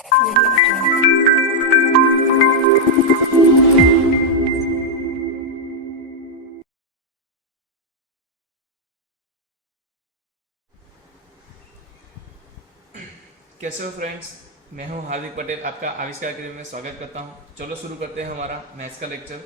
कैसे हो फ्रेंड्स, मैं हूं हार्दिक पटेल, आपका आविष्कार के लिए मैं स्वागत करता हूं। चलो शुरू करते हैं हमारा मैथ्स का लेक्चर।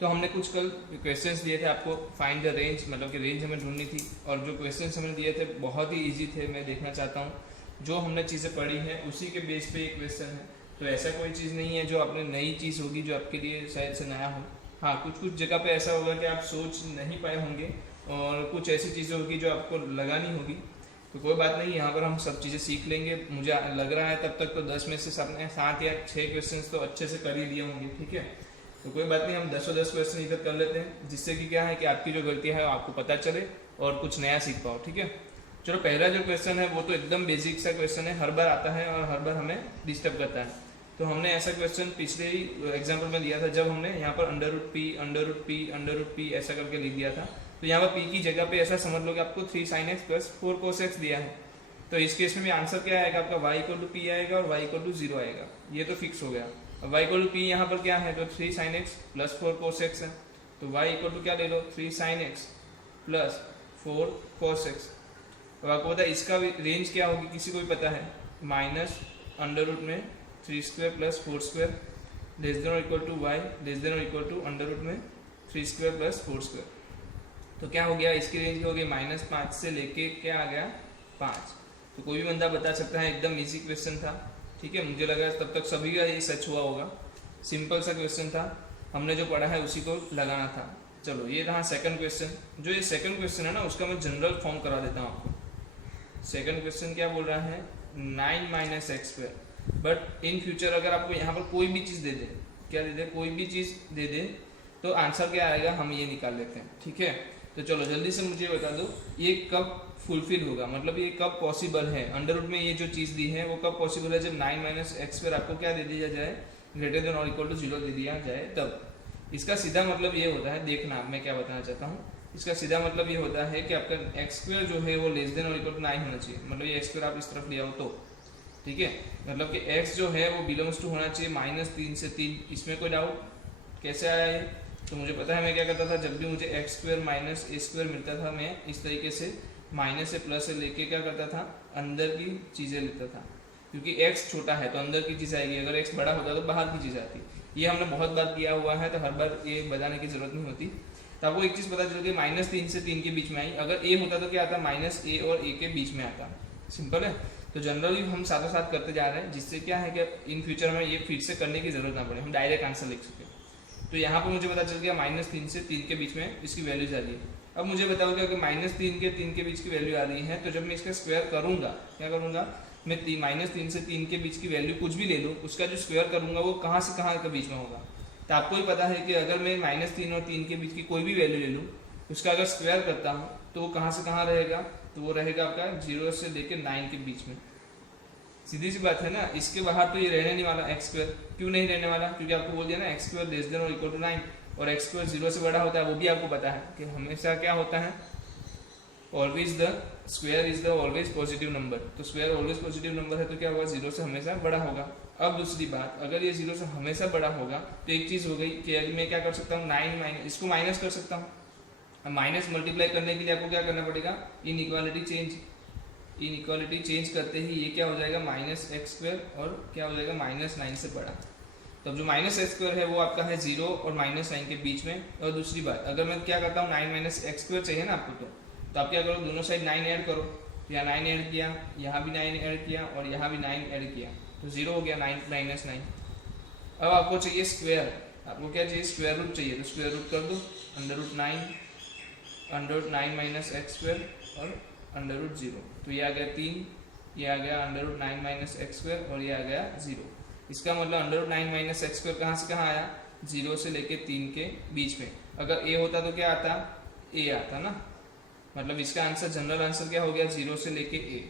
तो हमने कुछ कल क्वेश्चंस दिए थे आपको, फाइंड द रेंज, मतलब कि रेंज हमें ढूंढनी थी। और जो क्वेश्चंस हमने दिए थे बहुत ही इजी थे। मैं देखना चाहता हूँ जो हमने चीज़ें पढ़ी हैं उसी के बेस पे ये क्वेश्चन है। तो ऐसा कोई चीज़ नहीं है जो आपने नई चीज़ होगी जो आपके लिए शायद से नया हो। हाँ, कुछ कुछ जगह पे ऐसा होगा कि आप सोच नहीं पाए होंगे और कुछ ऐसी चीज़ें होगी जो आपको लगानी होगी। तो कोई बात नहीं, यहाँ पर हम सब चीज़ें सीख लेंगे। मुझे लग रहा है तब तक तो 10 में से सबने 7 या 6 क्वेश्चंस तो अच्छे से कर ही लिए होंगे। ठीक है, तो कोई बात नहीं, हम 10 क्वेश्चन इधर कर लेते हैं, जिससे कि क्या है कि आपकी जो गलतियाँ है आपको पता चले और कुछ नया सीख पाओ। ठीक है, चलो पहला जो क्वेश्चन है वो तो एकदम बेसिक सा क्वेश्चन है, हर बार आता है और हर बार हमें डिस्टर्ब करता है। तो हमने ऐसा क्वेश्चन पिछले ही एग्जाम्पल में दिया था, जब हमने यहाँ पर √p ऐसा करके लिख दिया था। तो यहाँ पर p की जगह पे ऐसा समझ लो कि आपको 3 sin x plus 4 cos x दिया है। तो इस केस में भी आंसर क्या आएगा आपका, y इक्वल टू पी आएगा और y इक्वल टू 0 आएगा। ये तो फिक्स हो गया। अब y इक्वल टू पी यहाँ पर क्या है, तो 3 sin x plus 4 cos x है। तो y इक्वल टू क्या ले लो, 3 sin x plus 4 cos x। अब आपको पता है इसका रेंज क्या होगी, किसी को भी पता है, माइनस अंडर रूट में 3 square plus 4 square less than और equal to y less than और इक्वल टू अंडर रूट में 3 स्क्वायर प्लस 4 स्क्वायर। तो क्या हो गया, इसकी रेंज हो गई -5 से लेके क्या आ गया 5। तो कोई भी बंदा बता सकता है, एकदम इजी क्वेश्चन था। ठीक है, मुझे लगा तब तक सभी का ये सच हुआ होगा। सिंपल सा क्वेश्चन था, हमने जो पढ़ा है उसी को लगाना था। चलो ये रहा सेकंड क्वेश्चन। जो ये सेकंड क्वेश्चन है ना, उसका मैं जनरल फॉर्म करा देता हूँ आपको। सेकंड क्वेश्चन क्या बोल रहा है, 9 - x²। बट इन फ्यूचर अगर आपको यहाँ पर कोई भी चीज़ दे दे, क्या दे दे, कोई भी चीज़ दे दे, तो आंसर क्या आएगा हम ये निकाल लेते हैं। ठीक है, तो चलो जल्दी से मुझे बता दो ये कब फुलफिल होगा, मतलब ये कब पॉसिबल है। अंडर रूट में ये जो चीज़ दी है वो कब पॉसिबल है, जब 9 - x² आपको क्या दे दिया जाए, ग्रेटर देन और इक्वल टू 0 दे दिया जाए तब। इसका सीधा मतलब ये होता है, देखना मैं क्या बताना चाहता हूँ। इसका सीधा मतलब ये होता है कि आपका x² जो है वो लेस देन और इक्वल टू 9 होना चाहिए। मतलब ये x² आप इस तरफ ले आओ तो ठीक है, मतलब कि x जो है वो बिलोंग्स टू होना चाहिए -3 से 3। इसमें कोई डाउट, कैसे आया ये, तो मुझे पता है मैं क्या करता था, जब भी मुझे x² माइनस a² मिलता था मैं इस तरीके से माइनस से प्लस से लेके क्या करता था, अंदर की चीज़ें लेता था। क्योंकि x छोटा है तो अंदर की चीज़ आएगी, अगर x बड़ा होता तो बाहर की चीज़ आती। ये हमने बहुत बार किया हुआ है, तो हर बार ये बताने की जरूरत नहीं होती। तो आपको एक चीज़ पता चल गई, -3 से 3 के बीच में आई। अगर a होता तो क्या आता, -a और a के बीच में आता। सिंपल है। तो जनरली हम साथों साथ करते जा रहे हैं, जिससे क्या है कि इन फ्यूचर में ये फिर से करने की जरूरत ना पड़े, हम डायरेक्ट आंसर लिख सकें। तो यहाँ पर मुझे पता चल गया -3 से 3 के बीच में इसकी वैल्यूज आ रही है। अब मुझे बताओगे कि -3 के 3 के बीच की वैल्यू आ रही है, तो जब मैं इसका स्क्वायर करूँगा, क्या करूँगा मैं, -3 से 3 के बीच की वैल्यू कुछ भी ले लूँ, उसका जो स्क्वायर करूँगा वो कहाँ से कहाँ के बीच में होगा। तो आपको ही पता है कि अगर मैं -3 और 3 के बीच की कोई भी वैल्यू ले लूँ, उसका अगर स्क्वायर करता हूँ तो वो कहाँ से कहाँ रहेगा, तो वो रहेगा आपका 0 से लेकर 9 के बीच में। सीधी सी बात है ना, इसके बाहर तो ये रहने नहीं वाला x²। क्यों नहीं रहने वाला, क्योंकि आपको बोल दिया ना x² लेस देन और इक्वल टू 9, और x² 0 से बड़ा होता है, वो भी आपको पता है कि हमेशा क्या होता है, always the square is the always positive number. तो स्क्वायर ऑलवेज पॉजिटिव नंबर है, तो क्या होगा, 0 से हमेशा बड़ा होगा। अब दूसरी बात, अगर ये 0 से हमेशा बड़ा होगा तो एक चीज़ हो गई कि अगर मैं क्या कर सकता हूँ, 9 इसको माइनस कर सकता हूँ। अब माइनस मल्टीप्लाई करने के लिए आपको क्या करना पड़ेगा, इनइक्वालिटी चेंज करते ही ये क्या हो जाएगा, -x² और क्या हो जाएगा, -9 से बड़ा। तब जो -x² है वो आपका है 0 और -9 के बीच में। और दूसरी बात, अगर मैं क्या करता हूँ, 9 - x² चाहिए ना आपको, तो आप क्या करो, दोनों साइड 9 ऐड करो। तो यहाँ 9 ऐड किया, यहाँ भी 9 ऐड किया और यहाँ भी 9 ऐड किया, तो 0 हो गया 9 - 9। अब आपको चाहिए स्क्वायर, आपको क्या चाहिए, स्क्वायर रूट चाहिए। तो स्क्वायर रूट कर दो, √9 - x² और √0। तो ये आ गया 3, ये आ गया √9 - x² और ये आ गया 0। इसका मतलब √9 - x² कहाँ से कहाँ आया, 0 से लेके 3 के बीच में। अगर a होता तो क्या आता, a आता ना। मतलब इसका आंसर, जनरल आंसर क्या हो गया, 0 से लेके a।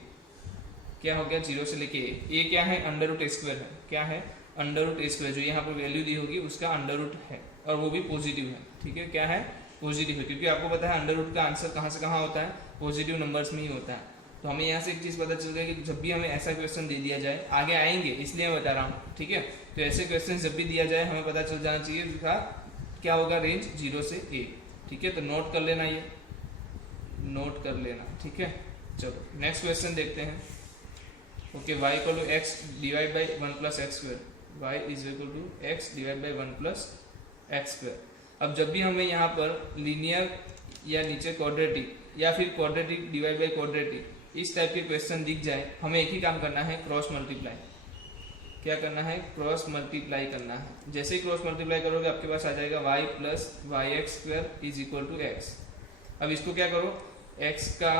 क्या हो गया, 0 से लेके a क्या है, √a² है। क्या है, √a², जो यहाँ पर वैल्यू दी होगी उसका अंडर है, और वो भी पॉजिटिव है। ठीक है, क्या है, पॉजिटिव है, क्योंकि आपको पता है अंडर रूट का आंसर कहाँ से कहाँ होता है, पॉजिटिव नंबर्स में ही होता है। तो हमें यहाँ से एक चीज़ पता चल गई कि जब भी हमें ऐसा क्वेश्चन दे दिया जाए, आगे आएंगे इसलिए मैं बता रहा हूँ, ठीक है। तो ऐसे क्वेश्चन जब भी दिया जाए हमें पता चल जाना चाहिए इसका क्या होगा, रेंज 0 से a, ठीक है। तो नोट कर लेना, ये नोट कर लेना, ठीक है। चलो नेक्स्ट क्वेश्चन देखते हैं। Okay, y equal to x divide by 1 plus x square, y is equal to x divide by 1 plus x square. अब जब भी हमें यहाँ पर लीनियर या नीचे क्वाड्रेटिक या फिर क्वाड्रेटिक डिवाइड बाई क्वाड्रेटिक इस टाइप के क्वेश्चन दिख जाए, हमें एक ही काम करना है, क्रॉस मल्टीप्लाई। क्या करना है, क्रॉस मल्टीप्लाई करना है। जैसे ही क्रॉस मल्टीप्लाई करोगे आपके पास आ जाएगा y plus y x square is equal to x. अब इसको क्या करो, x का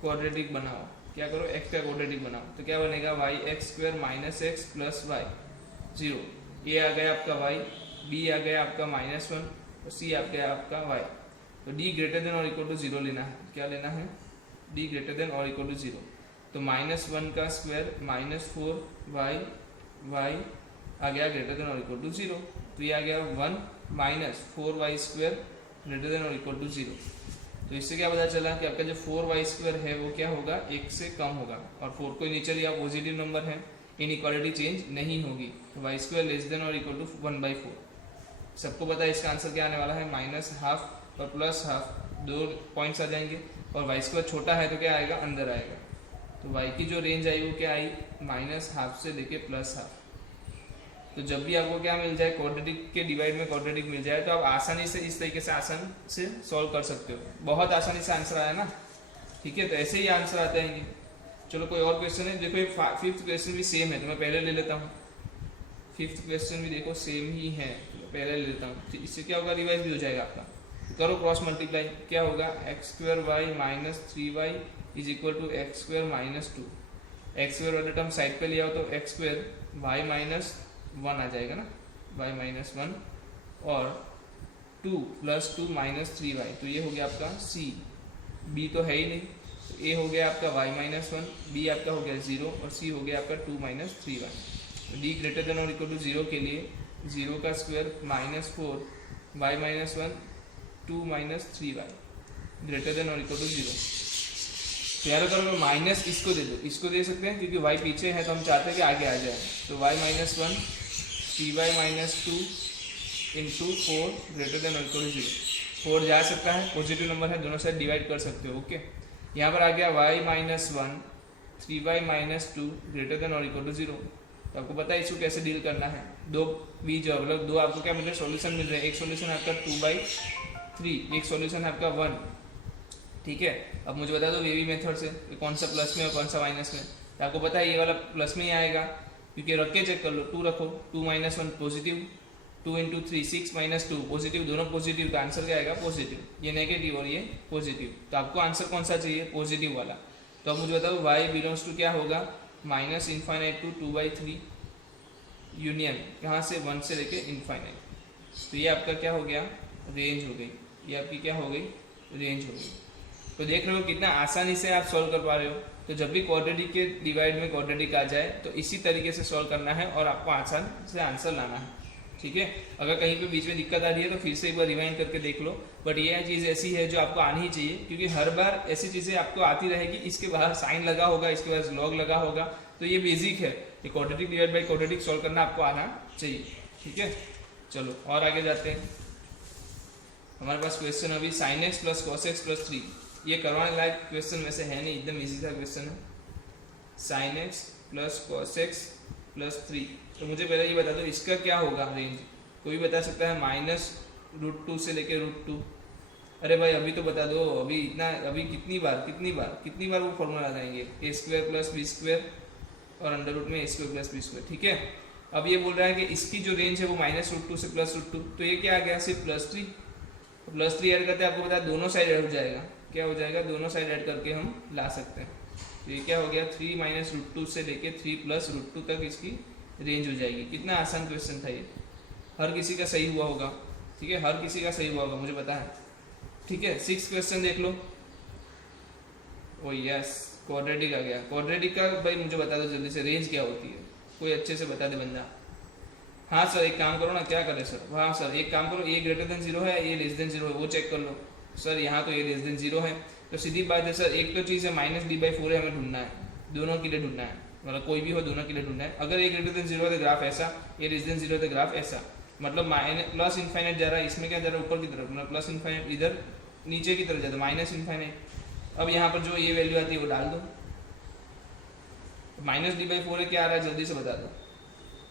क्वाड्रेटिक बनाओ। क्या करो, x का क्वाड्रेटिक बनाओ, तो क्या बनेगा y x square minus x plus y 0। ये आ गया आपका y, b आ गया आपका -1 और c आ गया आपका y। तो d ग्रेटर देन और इक्वल टू 0 लेना है। क्या लेना है, d ग्रेटर देन और इक्वल टू 0। तो -1 का स्क्वायर -4y y आ गया ग्रेटर देन और इक्वल टू 0। तो ये आ गया 1 minus 4y square greater than और इक्वल टू 0। तो इससे क्या पता चला कि आपका जो 4y स्क्वायर है वो क्या होगा, 1 से कम होगा। और 4 को नीचे लिया, पॉजिटिव नंबर है, इनइक्वालिटी चेंज नहीं होगी। तो y स्क्वायर लेस देन और इक्वल टू 1/4। सबको पता है इसका आंसर क्या आने वाला है, -½ और +½ 2 पॉइंट्स आ जाएंगे। और y स्क्वायर छोटा है तो क्या आएगा, अंदर आएगा। तो y की जो रेंज आई वो क्या आई, -½ से लेके +½ तो जब भी आपको क्या मिल जाए, क्वाड्रेटिक के डिवाइड में क्वाड्रेटिक मिल जाए, तो आप आसानी से इस तरीके से आसान से सॉल्व कर सकते हो। बहुत आसानी से आंसर आया ना, ठीक है। तो ऐसे ही आंसर आते हैं। चलो कोई और क्वेश्चन है, देखो ये 5th क्वेश्चन भी सेम है, तो मैं पहले ले लेता हूँ। 5th क्वेश्चन भी देखो सेम ही है, तो मैं पहले ले लेता हूँ। इससे क्या होगा, रिवाइज भी हो जाएगा आपका। करो क्रॉस मल्टीप्लाई, क्या होगा, x square y minus 3y is equal to x square -2। X square वाला टर्म साइड पे लिया हो तो एक्स स्क्वायर वाई -1 आ जाएगा ना, y -1 और 2 + 2 -3y। तो ये हो गया आपका c, b तो है ही नहीं, तो a हो गया आपका y -1, b आपका हो गया 0 और c हो गया आपका 2 - 3y। तो d ग्रेटर देन और इक्वल टू 0 के लिए 0 का square -4 y -1 2 - 3y greater than और इक्वल टू 0। तो यार अगर माइनस इसको दे दो, इसको दे सकते हैं क्योंकि y पीछे है तो हम चाहते हैं कि आगे आ जाए। तो y -1 3y -2 into 4 greater than और इक्वल टू 0। 4 जा सकता है, पॉजिटिव नंबर है, दोनों साइड डिवाइड कर सकते हो। ओके, यहाँ पर आ गया y -1 3y -2 ग्रेटर देन और इक्वल टू 0। तो आपको पता है इसको कैसे डील करना है। दो बीज मतलब दो आपको क्या मिल रहा है, सॉल्यूशन मिल रहे हैं। एक सॉल्यूशन आपका 2/3, एक सॉल्यूशन आपका 1, ठीक है। अब मुझे बता दो वेवी मेथड से कौन सा प्लस में और कौन सा माइनस में। तो आपको पता है ये वाला प्लस में ही आएगा, क्योंकि रख के चेक कर लो। 2 रखो, 2 - 1 पॉजिटिव, 2 × 3 6 - 2 पॉजिटिव, दोनों पॉजिटिव, तो आंसर क्या आएगा, पॉजिटिव। ये नेगेटिव और ये पॉजिटिव, तो आपको आंसर कौन सा चाहिए, पॉजिटिव वाला। तो अब मुझे बताओ y बिलोंग्स टू क्या होगा, -∞ टू 2/3 यूनियन यहाँ से 1 से लेके इनफाइनाइट। तो ये आपका क्या हो गया, रेंज हो गई। ये आपकी क्या हो गई, रेंज हो गई। तो देख रहे हो कितना आसानी से आप सॉल्व कर पा रहे हो। तो जब भी क्वाड्रेटिक के डिवाइड में क्वाड्रेटिक आ जाए तो इसी तरीके से सॉल्व करना है और आपको आसान से आंसर लाना है, ठीक है। अगर कहीं पे बीच में दिक्कत आ रही है तो फिर से एक बार रिवाइंड करके देख लो। बट ये चीज़ ऐसी है जो आपको आनी ही चाहिए, क्योंकि हर बार ऐसी चीज़ें आपको आती रहेगी। इसके बाहर साइन लगा होगा, इसके बाद लॉग लगा होगा, तो ये बेसिक है। ये quadratic divide by quadratic solve करना आपको आना चाहिए, ठीक है। चलो और आगे जाते हैं। हमारे पास क्वेश्चन अभी sin x + cos x + 3। ये करवाने लायक क्वेश्चन में से है नहीं, एकदम इजी सा क्वेश्चन है। sin x + cos x + 3। तो मुझे पहले ये बता दो इसका क्या होगा रेंज। कोई बता सकता है -√2 से लेके √2। अरे भाई अभी तो बता दो, अभी इतना, अभी कितनी बार वो फॉर्मूला लगाएंगे, a² + b² और अंडर रूट में a² + b², ठीक है। अब ये बोल रहा है कि इसकी जो रेंज है वो -√2 से +√2। तो ये क्या आ गया, सिर्फ +3। +3 ऐड करते हैं, आपको पता है दोनों साइड ऐड हो जाएगा। क्या हो जाएगा, दोनों साइड ऐड करके हम ला सकते हैं। तो ये क्या हो गया, 3 - √2 से लेके 3 + √2 तक इसकी रेंज हो जाएगी। कितना आसान क्वेश्चन था ये, हर किसी का सही हुआ होगा, ठीक है, हर किसी का सही हुआ होगा, मुझे पता है, ठीक है। 6 क्वेश्चन देख लो। ओ यस, क्वाड्रेटिक आ गया। क्वाड्रेटिक का भाई मुझे बता दो जल्दी से, रेंज क्या होती है, कोई अच्छे से बता दे बंदा। हाँ सर एक काम करो ना, क्या करें सर, हाँ सर एक काम करो, a > 0 है, a <0 है, वो चेक कर लो। सर यहाँ तो a <0 है, तो सीधी बात है सर, एक तो चीज़ है -d/4 है, हमें ढूंढना है, दोनों के लिए ढूंढना है, मतलब कोई भी हो दोनों के लिए ढूंढना है। अगर a ग्रेटर देन 0 है तो ग्राफ ऐसा, a लेस देन 0 है तो ग्राफ ऐसा, मतलब प्लस इनफाइनाइट जा रहा है, इसमें क्या जा रहा है ऊपर की तरफ, मतलब प्लस इनफाइनाइट इधर नीचे की तरफ जाता है, माइनस इनफाइनाइट। अब यहाँ पर जो ये वैल्यू आती है वो डाल दो, -d/4 है, क्या आ रहा है जल्दी से बता दो।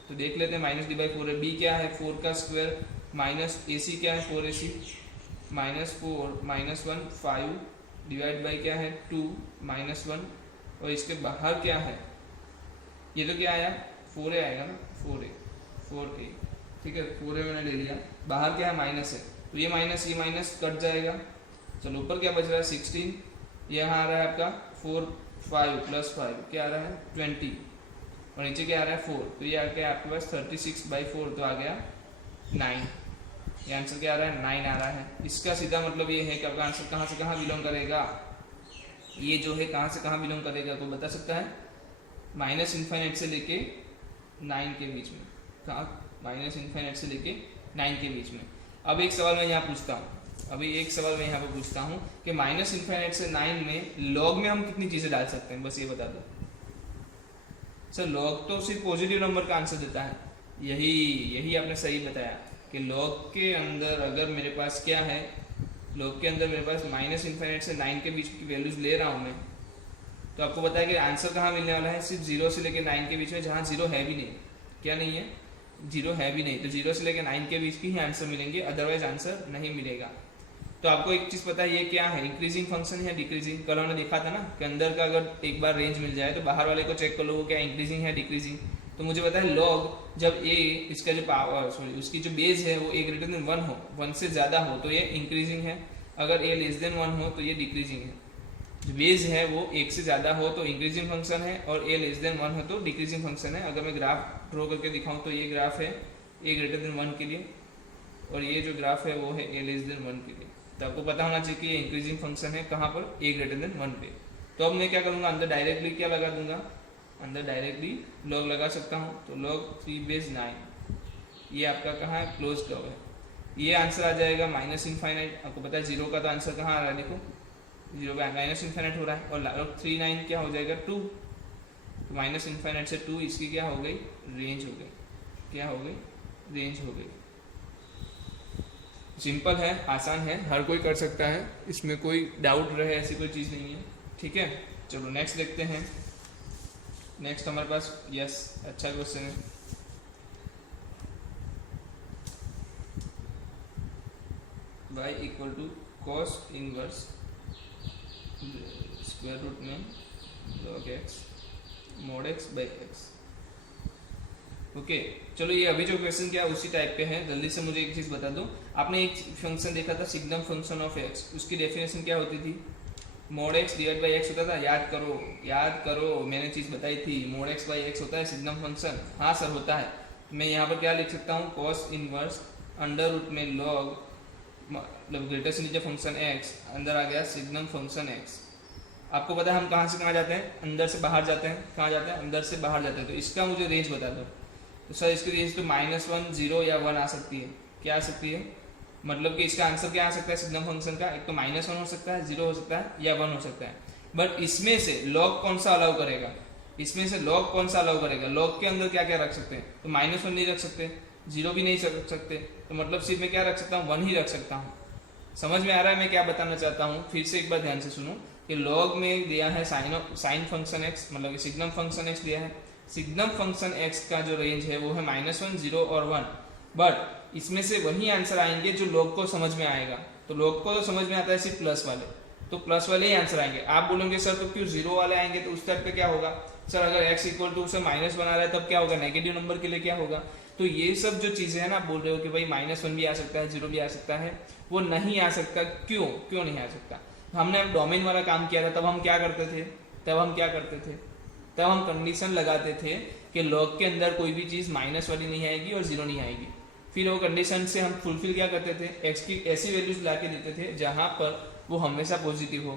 तो देख लेते हैं, -d/4 है, b क्या है 4 का स्क्वायर, माइनस ac क्या है 4ac, -4 -1 5 डिवाइड बाई क्या है 2 -1, और इसके बाहर क्या है, ये तो क्या आया 4a आएगा ना, 4a, ठीक है 4a मैंने ले लिया, बाहर क्या है माइनस है, तो ये माइनस कट जाएगा। चलो ऊपर क्या बच रहा है 16, यहाँ आ रहा है आपका 4 5 + 5 क्या आ रहा है 20, और नीचे क्या आ रहा है 4, तो ये आ गया आपके पास 36/4, तो आ गया 9। ये आंसर क्या आ रहा है 9 आ रहा है। इसका सीधा मतलब ये है कि आपका आंसर कहाँ से कहाँ बिलोंग करेगा, ये जो है कहाँ से कहाँ बिलोंग करेगा, कोई बता सकता है? -∞ से लेके 9 के बीच में, कहाँ -∞ से लेके 9 के बीच में। अब एक सवाल मैं यहाँ पूछता हूँ, अभी एक सवाल मैं यहाँ पर पूछता हूँ कि -∞ से 9 में लॉग में हम कितनी चीज़ें डाल सकते हैं, बस ये बता दो सर। लॉग तो सिर्फ पॉजिटिव नंबर का आंसर देता है, यही आपने सही बताया कि लॉग के अंदर अगर मेरे पास क्या है, लॉग के अंदर मेरे पास -∞ से 9 के बीच की वैल्यूज ले रहा हूँ मैं, तो आपको पता है कि आंसर कहाँ मिलने वाला है, सिर्फ 0 से लेकर 9 के बीच में, जहाँ 0 है भी नहीं, क्या नहीं है 0 है भी नहीं, तो 0 से लेकर 9 के बीच की ही आंसर मिलेंगे, अदरवाइज आंसर नहीं मिलेगा। तो आपको एक चीज़ पता है ये क्या है, इंक्रीजिंग फंक्शन है डिक्रीजिंग, कल हमने देखा था ना कि अंदर का अगर एक बार रेंज मिल जाए तो बाहर वाले को चेक कर लो वो क्या इंक्रीजिंग है डिक्रीजिंग। तो मुझे पता है लॉग जब a इसका जो पावर उसकी जो बेस है वो a ग्रेटर देन 1 हो, 1 से ज़्यादा हो तो ये इंक्रीजिंग है, अगर a लेस देन 1 हो तो ये डिक्रीजिंग है। जो बेस है वो 1 से ज़्यादा हो तो इंक्रीजिंग फंक्शन है, और a लेस देन 1 हो तो डिक्रीजिंग फंक्शन है। अगर मैं ग्राफ ड्रॉ करके दिखाऊँ तो ये ग्राफ है a ग्रेटर देन 1 के लिए, और ये जो ग्राफ है वो है a लेस देन 1 के लिए। तो आपको पता होना चाहिए कि ये इंक्रीजिंग फंक्शन है कहाँ पर, a ग्रेटर देन 1 पे। तो अब मैं क्या करूँगा, अंदर डायरेक्टली क्या लगा दूंगा, अंदर डायरेक्टली लॉग लगा सकता हूँ, तो log 3/9 ये आपका कहाँ है क्लोज कर्व है, ये आंसर आ जाएगा -∞। आपको पता है 0 का तो आंसर कहाँ आ रहा है, देखो 0 का -∞ हो रहा है, और log 3/9 क्या हो जाएगा 2, तो -∞ से 2 इसकी क्या हो गई रेंज हो गई, क्या हो गई रेंज हो गई। सिंपल है, आसान है, हर कोई कर सकता है, इसमें कोई डाउट रहे ऐसी कोई चीज़ नहीं है, ठीक है। चलो नेक्स्ट देखते हैं। नेक्स्ट हमारे पास यस अच्छा क्वेश्चन है, y = cos inverse square root में log x mod x/x। Okay चलो ये अभी जो क्वेश्चन क्या उसी टाइप पे है। जल्दी से मुझे एक चीज़ बता दो, आपने एक फंक्शन देखा था सिग्नम फंक्शन ऑफ x, उसकी डेफिनेशन क्या होती थी, mod x divide by x होता था, याद करो मैंने चीज़ बताई थी, mod x/x होता है सिग्नम फंक्शन। हाँ सर होता है, मैं यहाँ पर क्या लिख सकता हूँ cos इनवर्स अंडर रूट में log मतलब ग्रेटर से नीचे फंक्शन x, अंदर आ गया सिग्नम फंक्शन x। आपको पता है हम कहाँ से कहाँ जाते हैं, अंदर से बाहर जाते हैं, कहाँ जाते हैं अंदर से बाहर जाते हैं। तो इसका मुझे रेंज बता दो, तो सर इसकी रेंज तो -1 0 या 1 आ सकती है, क्या आ सकती है, मतलब कि इसका आंसर क्या आ सकता है सिग्नम फंक्शन का, एक तो -1 हो सकता है, 0 हो सकता है या 1 हो सकता है। बट इसमें से लॉग कौन सा अलाउ करेगा, इसमें से लॉग कौन सा अलाउ करेगा, लॉग के अंदर क्या क्या रख सकते हैं, तो -1 नहीं रख सकते, 0 भी नहीं रख सकते, तो मतलब सिर्फ मैं क्या रख सकता हूँ 1 ही रख सकता हूँ। समझ में आ रहा है मैं क्या बताना चाहता हूँ, फिर से एक बार ध्यान से सुनो कि लॉग में दिया है साइन फंक्शन x, मतलब सिग्नम फंक्शन x दिया है, सिग्नम फंक्शन x का जो रेंज है वो है -1 0 और 1, बट इसमें से वही आंसर आएंगे जो लॉग को समझ में आएगा। तो लॉग को तो समझ में आता है सिर्फ प्लस वाले, तो प्लस वाले ही आंसर आएंगे। आप बोलोगे सर तो क्यों 0 वाले आएंगे, तो उस टाइप पे क्या होगा सर, अगर x = से -1 आ रहा है तब क्या होगा, नेगेटिव नंबर के लिए क्या होगा। तो ये सब जो चीज़ें हैं ना, आप बोल रहे हो कि भाई -1 भी आ सकता है 0 भी आ सकता है, वो नहीं आ सकता। क्यों नहीं आ सकता, हमने डोमेन वाला काम किया था, तब हम क्या करते थे, तब हम कंडीशन लगाते थे कि लॉग के अंदर कोई भी चीज़ माइनस वाली नहीं आएगी और 0 नहीं आएगी। फिर वो कंडीशन से हम फुलफिल क्या करते थे, x की ऐसी वैल्यूज ला के देते थे जहाँ पर वो हमेशा पॉजिटिव हो।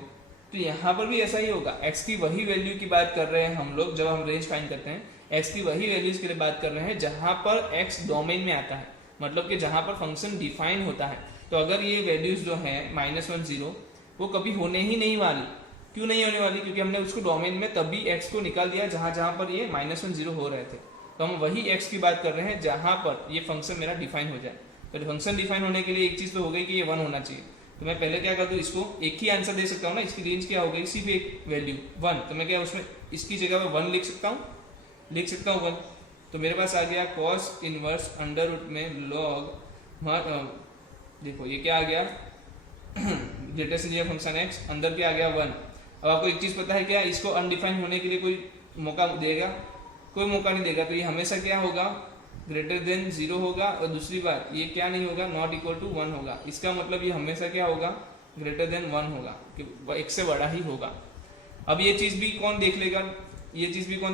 तो यहाँ पर भी ऐसा ही होगा, x की वही वैल्यू की बात कर रहे हैं हम लोग, जब हम रेंज फाइंड करते हैं x की वही वैल्यूज के लिए बात कर रहे हैं जहाँ पर x डोमेन में आता है, मतलब कि जहाँ पर फंक्शन डिफाइन होता है। तो अगर ये वैल्यूज जो है -1 0 वो कभी होने ही नहीं वाली। क्यों नहीं होने वाली? क्योंकि हमने उसको डोमेन में तभी एक्स को निकाल दिया जहां जहां पर ये -1 0 हो रहे थे। तो हम वही एक्स की बात कर रहे हैं जहां पर ये फंक्शन मेरा डिफाइन हो जाए। तो फंक्शन डिफाइन होने के लिए एक चीज़ तो हो गई कि ये 1 होना चाहिए। तो मैं पहले क्या कर दूँ, इसको एक ही आंसर दे सकता हूँ ना, इसकी रेंज क्या हो गई, सिर्फ एक वैल्यू 1। तो मैं क्या उसमें इसकी जगह पर 1 लिख सकता हूँ 1। तो मेरे पास आ गया cos इनवर्स अंडर रूट में log, देखो ये क्या आ गया ग्रेटेस्ट इंटीजर फंक्शन x, अंदर क्या आ गया 1। अब आपको एक चीज़ पता है क्या, इसको अनडिफाइन होने के लिए कोई मौका देगा? कोई मौका नहीं देगा। तो ये हमेशा क्या होगा, ग्रेटर देन 0 होगा। और दूसरी बात, ये क्या नहीं होगा, नॉट इक्वल टू 1 होगा। इसका मतलब ये हमेशा क्या होगा, ग्रेटर देन 1 होगा, कि एक से बड़ा ही होगा। अब ये चीज़ भी कौन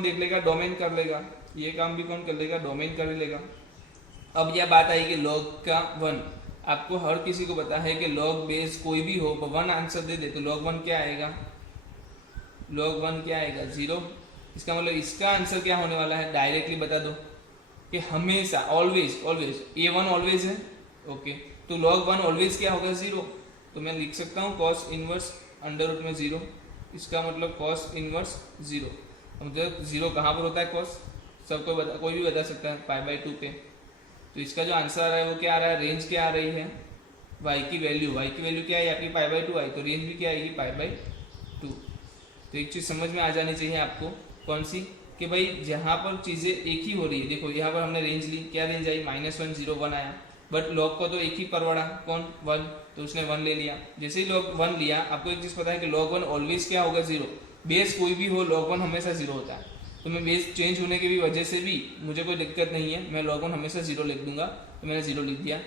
देख लेगा, डोमेन कर लेगा। ये काम भी कौन कर लेगा, डोमेन कर लेगा। अब यह बात आई कि लॉग का 1, आपको हर किसी को पता है कि लॉग बेस कोई भी हो 1 आंसर दे दे तो log 1 क्या आएगा, 0। इसका मतलब इसका आंसर क्या होने वाला है, डायरेक्टली बता दो कि हमेशा ऑलवेज A1 ऑलवेज है, ओके। तो log 1 ऑलवेज क्या होगा, 0। तो मैं लिख सकता हूँ cos इनवर्स अंडर रूट में 0। इसका मतलब cos इनवर्स 0। मतलब 0 कहाँ पर होता है, cos सबको कोई भी बता सकता है, π/2 पे। तो इसका जो आंसर आ रहा है वो क्या आ रहा है, रेंज क्या आ रही है, y की वैल्यू क्या है आपकी π/2 आई, तो रेंज भी क्या आएगी π/2। तो एक चीज़ समझ में आ जानी चाहिए आपको, कौन सी, कि भाई जहाँ पर चीज़ें एक ही हो रही है। देखो यहाँ पर हमने रेंज ली, क्या रेंज आई, -1 0 1 आया, बट लॉग को तो एक ही परवड़ा, कौन, 1। तो उसने 1 ले लिया। जैसे ही log 1 लिया, आपको एक चीज़ पता है कि log 1 ऑलवेज क्या होगा, 0। बेस कोई भी हो, log 1 हमेशा 0 होता है। तो मैं बेस चेंज होने की भी वजह से भी मुझे कोई दिक्कत नहीं है, मैं log 1 हमेशा 0 लिख दूंगा। तो मैंने 0 लिख दिया,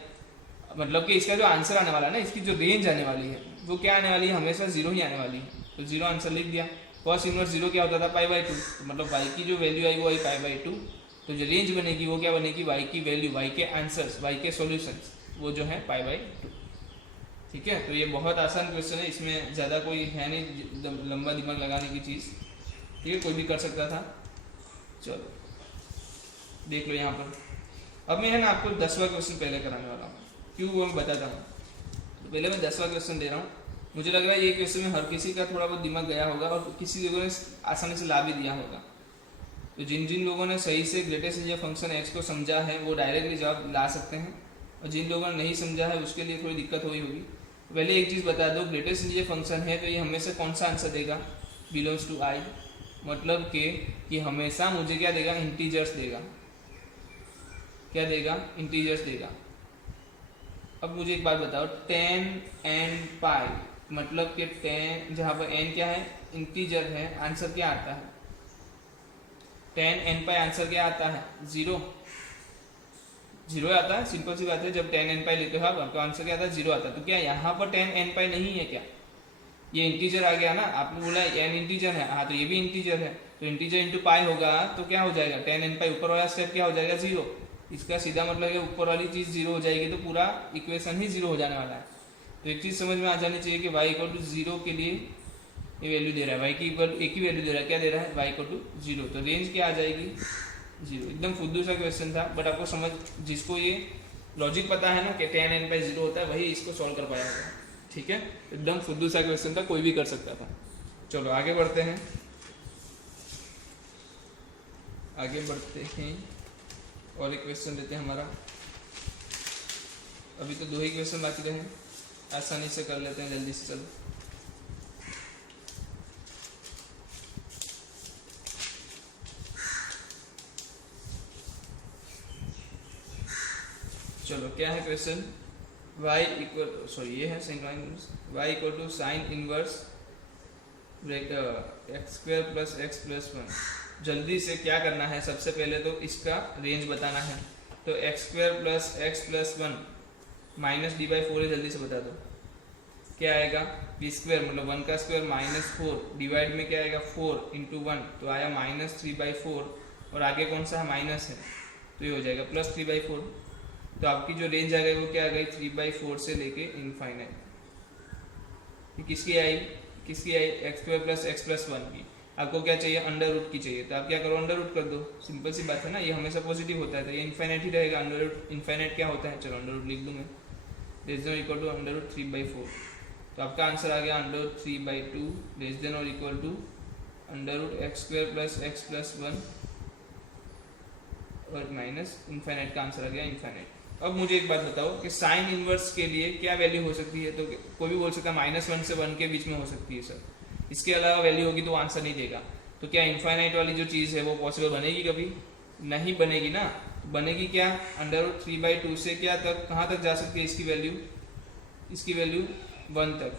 मतलब कि इसका जो आंसर आने वाला है ना, इसकी जो रेंज आने वाली है वो क्या आने वाली है, हमेशा 0 ही आने वाली है। तो 0 आंसर लिख दिया। cos इनवर्स 0 क्या होता था, π/2। तो मतलब y की जो वैल्यू आई वो आई π/2। तो जो रेंज बनेगी वो क्या बनेगी, y की वैल्यू, y के आंसर्स, y के सॉल्यूशंस वो जो है π/2। ठीक है। तो ये बहुत आसान क्वेश्चन है, इसमें ज़्यादा कोई है नहीं लंबा दिमाग लगाने की चीज़। ठीक है, कोई भी कर सकता था। चलो देख लो यहाँ पर। अब मैं है ना आपको 10वां क्वेश्चन पहले कराने वाला हूँ, क्यों वो मैं बताता हूँ। तो पहले मैं 10वां क्वेश्चन दे रहा हूँ। मुझे लग रहा है ये क्वेश्चन में हर किसी का थोड़ा बहुत दिमाग गया होगा और किसी लोगों ने आसानी से ला भी दिया होगा। तो जिन जिन लोगों ने सही से ग्रेटेस्ट इंटीजर फंक्शन एक्स को समझा है वो डायरेक्टली जवाब ला सकते हैं, और जिन लोगों ने नहीं समझा है उसके लिए थोड़ी दिक्कत हुई होगी। पहले एक चीज़ बता दो, ग्रेटेस्ट इंटीजर फंक्शन है तो ये हमेशा कौन सा आंसर देगा, बिलोंग्स टू आई। मतलब कि हमेशा मुझे क्या देगा, इंटीजर्स देगा। क्या देगा, इंटीजर्स देगा। अब मुझे एक बात बताओ, 10 n पाई, मतलब कि 10 जहाँ पर n क्या है, इंटीजर है, आंसर क्या आता है, 10 n पाई आंसर क्या आता है, 0 आता है। सिंपल सी बात है, जब 10 n पाई लेते हो आप तो आंसर क्या आता है, 0 आता है। तो क्या यहाँ पर 10 n पाई नहीं है क्या, ये इंटीजर आ गया ना, आपने बोला n इंटीजर है, हाँ तो ये भी इंटीजर है। तो इंटीजर इंटू पाई होगा तो क्या हो जाएगा, 10 n पाई, ऊपर वाला स्टेप क्या हो जाएगा, 0। इसका सीधा मतलब है ऊपर वाली चीज़ 0 हो जाएगी तो पूरा इक्वेशन ही 0 हो जाने वाला है। तो एक चीज़ समझ में आ जानी चाहिए कि y इक्वल टू 0 के लिए ये वैल्यू दे रहा है, y की इक्वल एक ही वैल्यू दे रहा है, क्या दे रहा है, y इक्वल टू 0। तो रेंज क्या आ जाएगी, 0। एकदम फुद्दू सा क्वेश्चन था, बट आपको समझ, जिसको ये लॉजिक पता है ना कि 10 n पाई 0 होता है, वही इसको सॉल्व कर पाया होगा। ठीक है, एकदम फुद्दू सा क्वेश्चन था, कोई भी कर सकता था। चलो आगे बढ़ते हैं, और एक क्वेश्चन देते हैं हमारा। अभी तो 2 ही क्वेश्चन बाकी रहे, आसानी से कर लेते हैं जल्दी से। चलो चलो क्या है क्वेश्चन, y इक्वल, सॉरी ये है y equal to sine inverse x square plus x plus 1। जल्दी से क्या करना है, सबसे पहले तो इसका रेंज बताना है। तो x square plus x plus 1 minus d/4 है, जल्दी से बता दो क्या आएगा, बी स्क्वायर मतलब 1 का स्क्वायर -4 डिवाइड में क्या आएगा 4 इंटू 1, तो आया -3/4, और आगे कौन सा है, माइनस है, तो ये हो जाएगा +3/4। तो आपकी जो रेंज आ गई वो क्या आ गई, 3/4 से लेके इनफाइनाइट। किसकी आई x square plus x plus 1 की। आपको क्या चाहिए, अंडर रूट की चाहिए, तो आप क्या करो, अंडर रूट कर दो। सिंपल सी बात है ना, ये हमेशा पॉजिटिव होता है तो ये इनफाइनाइट ही रहेगा। अंडर रूट इनफाइनाइट क्या होता है, चलो अंडर रूट लिख दूँ मैं, इक्वल टू अंडर रूट 3/4। तो आपका आंसर आ गया √3/2 लेस देन और equal to √x² plus x plus 1 और माइनस इन्फाइनाइट का आंसर आ गया इन्फाइनाइट। अब मुझे एक बात बताओ कि साइन इनवर्स के लिए क्या वैल्यू हो सकती है? तो कोई भी बोल सकता है -1 से 1 के बीच में हो सकती है सर, इसके अलावा वैल्यू होगी तो आंसर नहीं देगा। तो क्या इन्फाइनाइट वाली जो चीज़ है वो पॉसिबल बनेगी? कभी नहीं बनेगी ना। बनेगी क्या? √3/2 से क्या तक, कहाँ तक जा सकती है इसकी वैल्यू? इसकी वैल्यू 1 तक।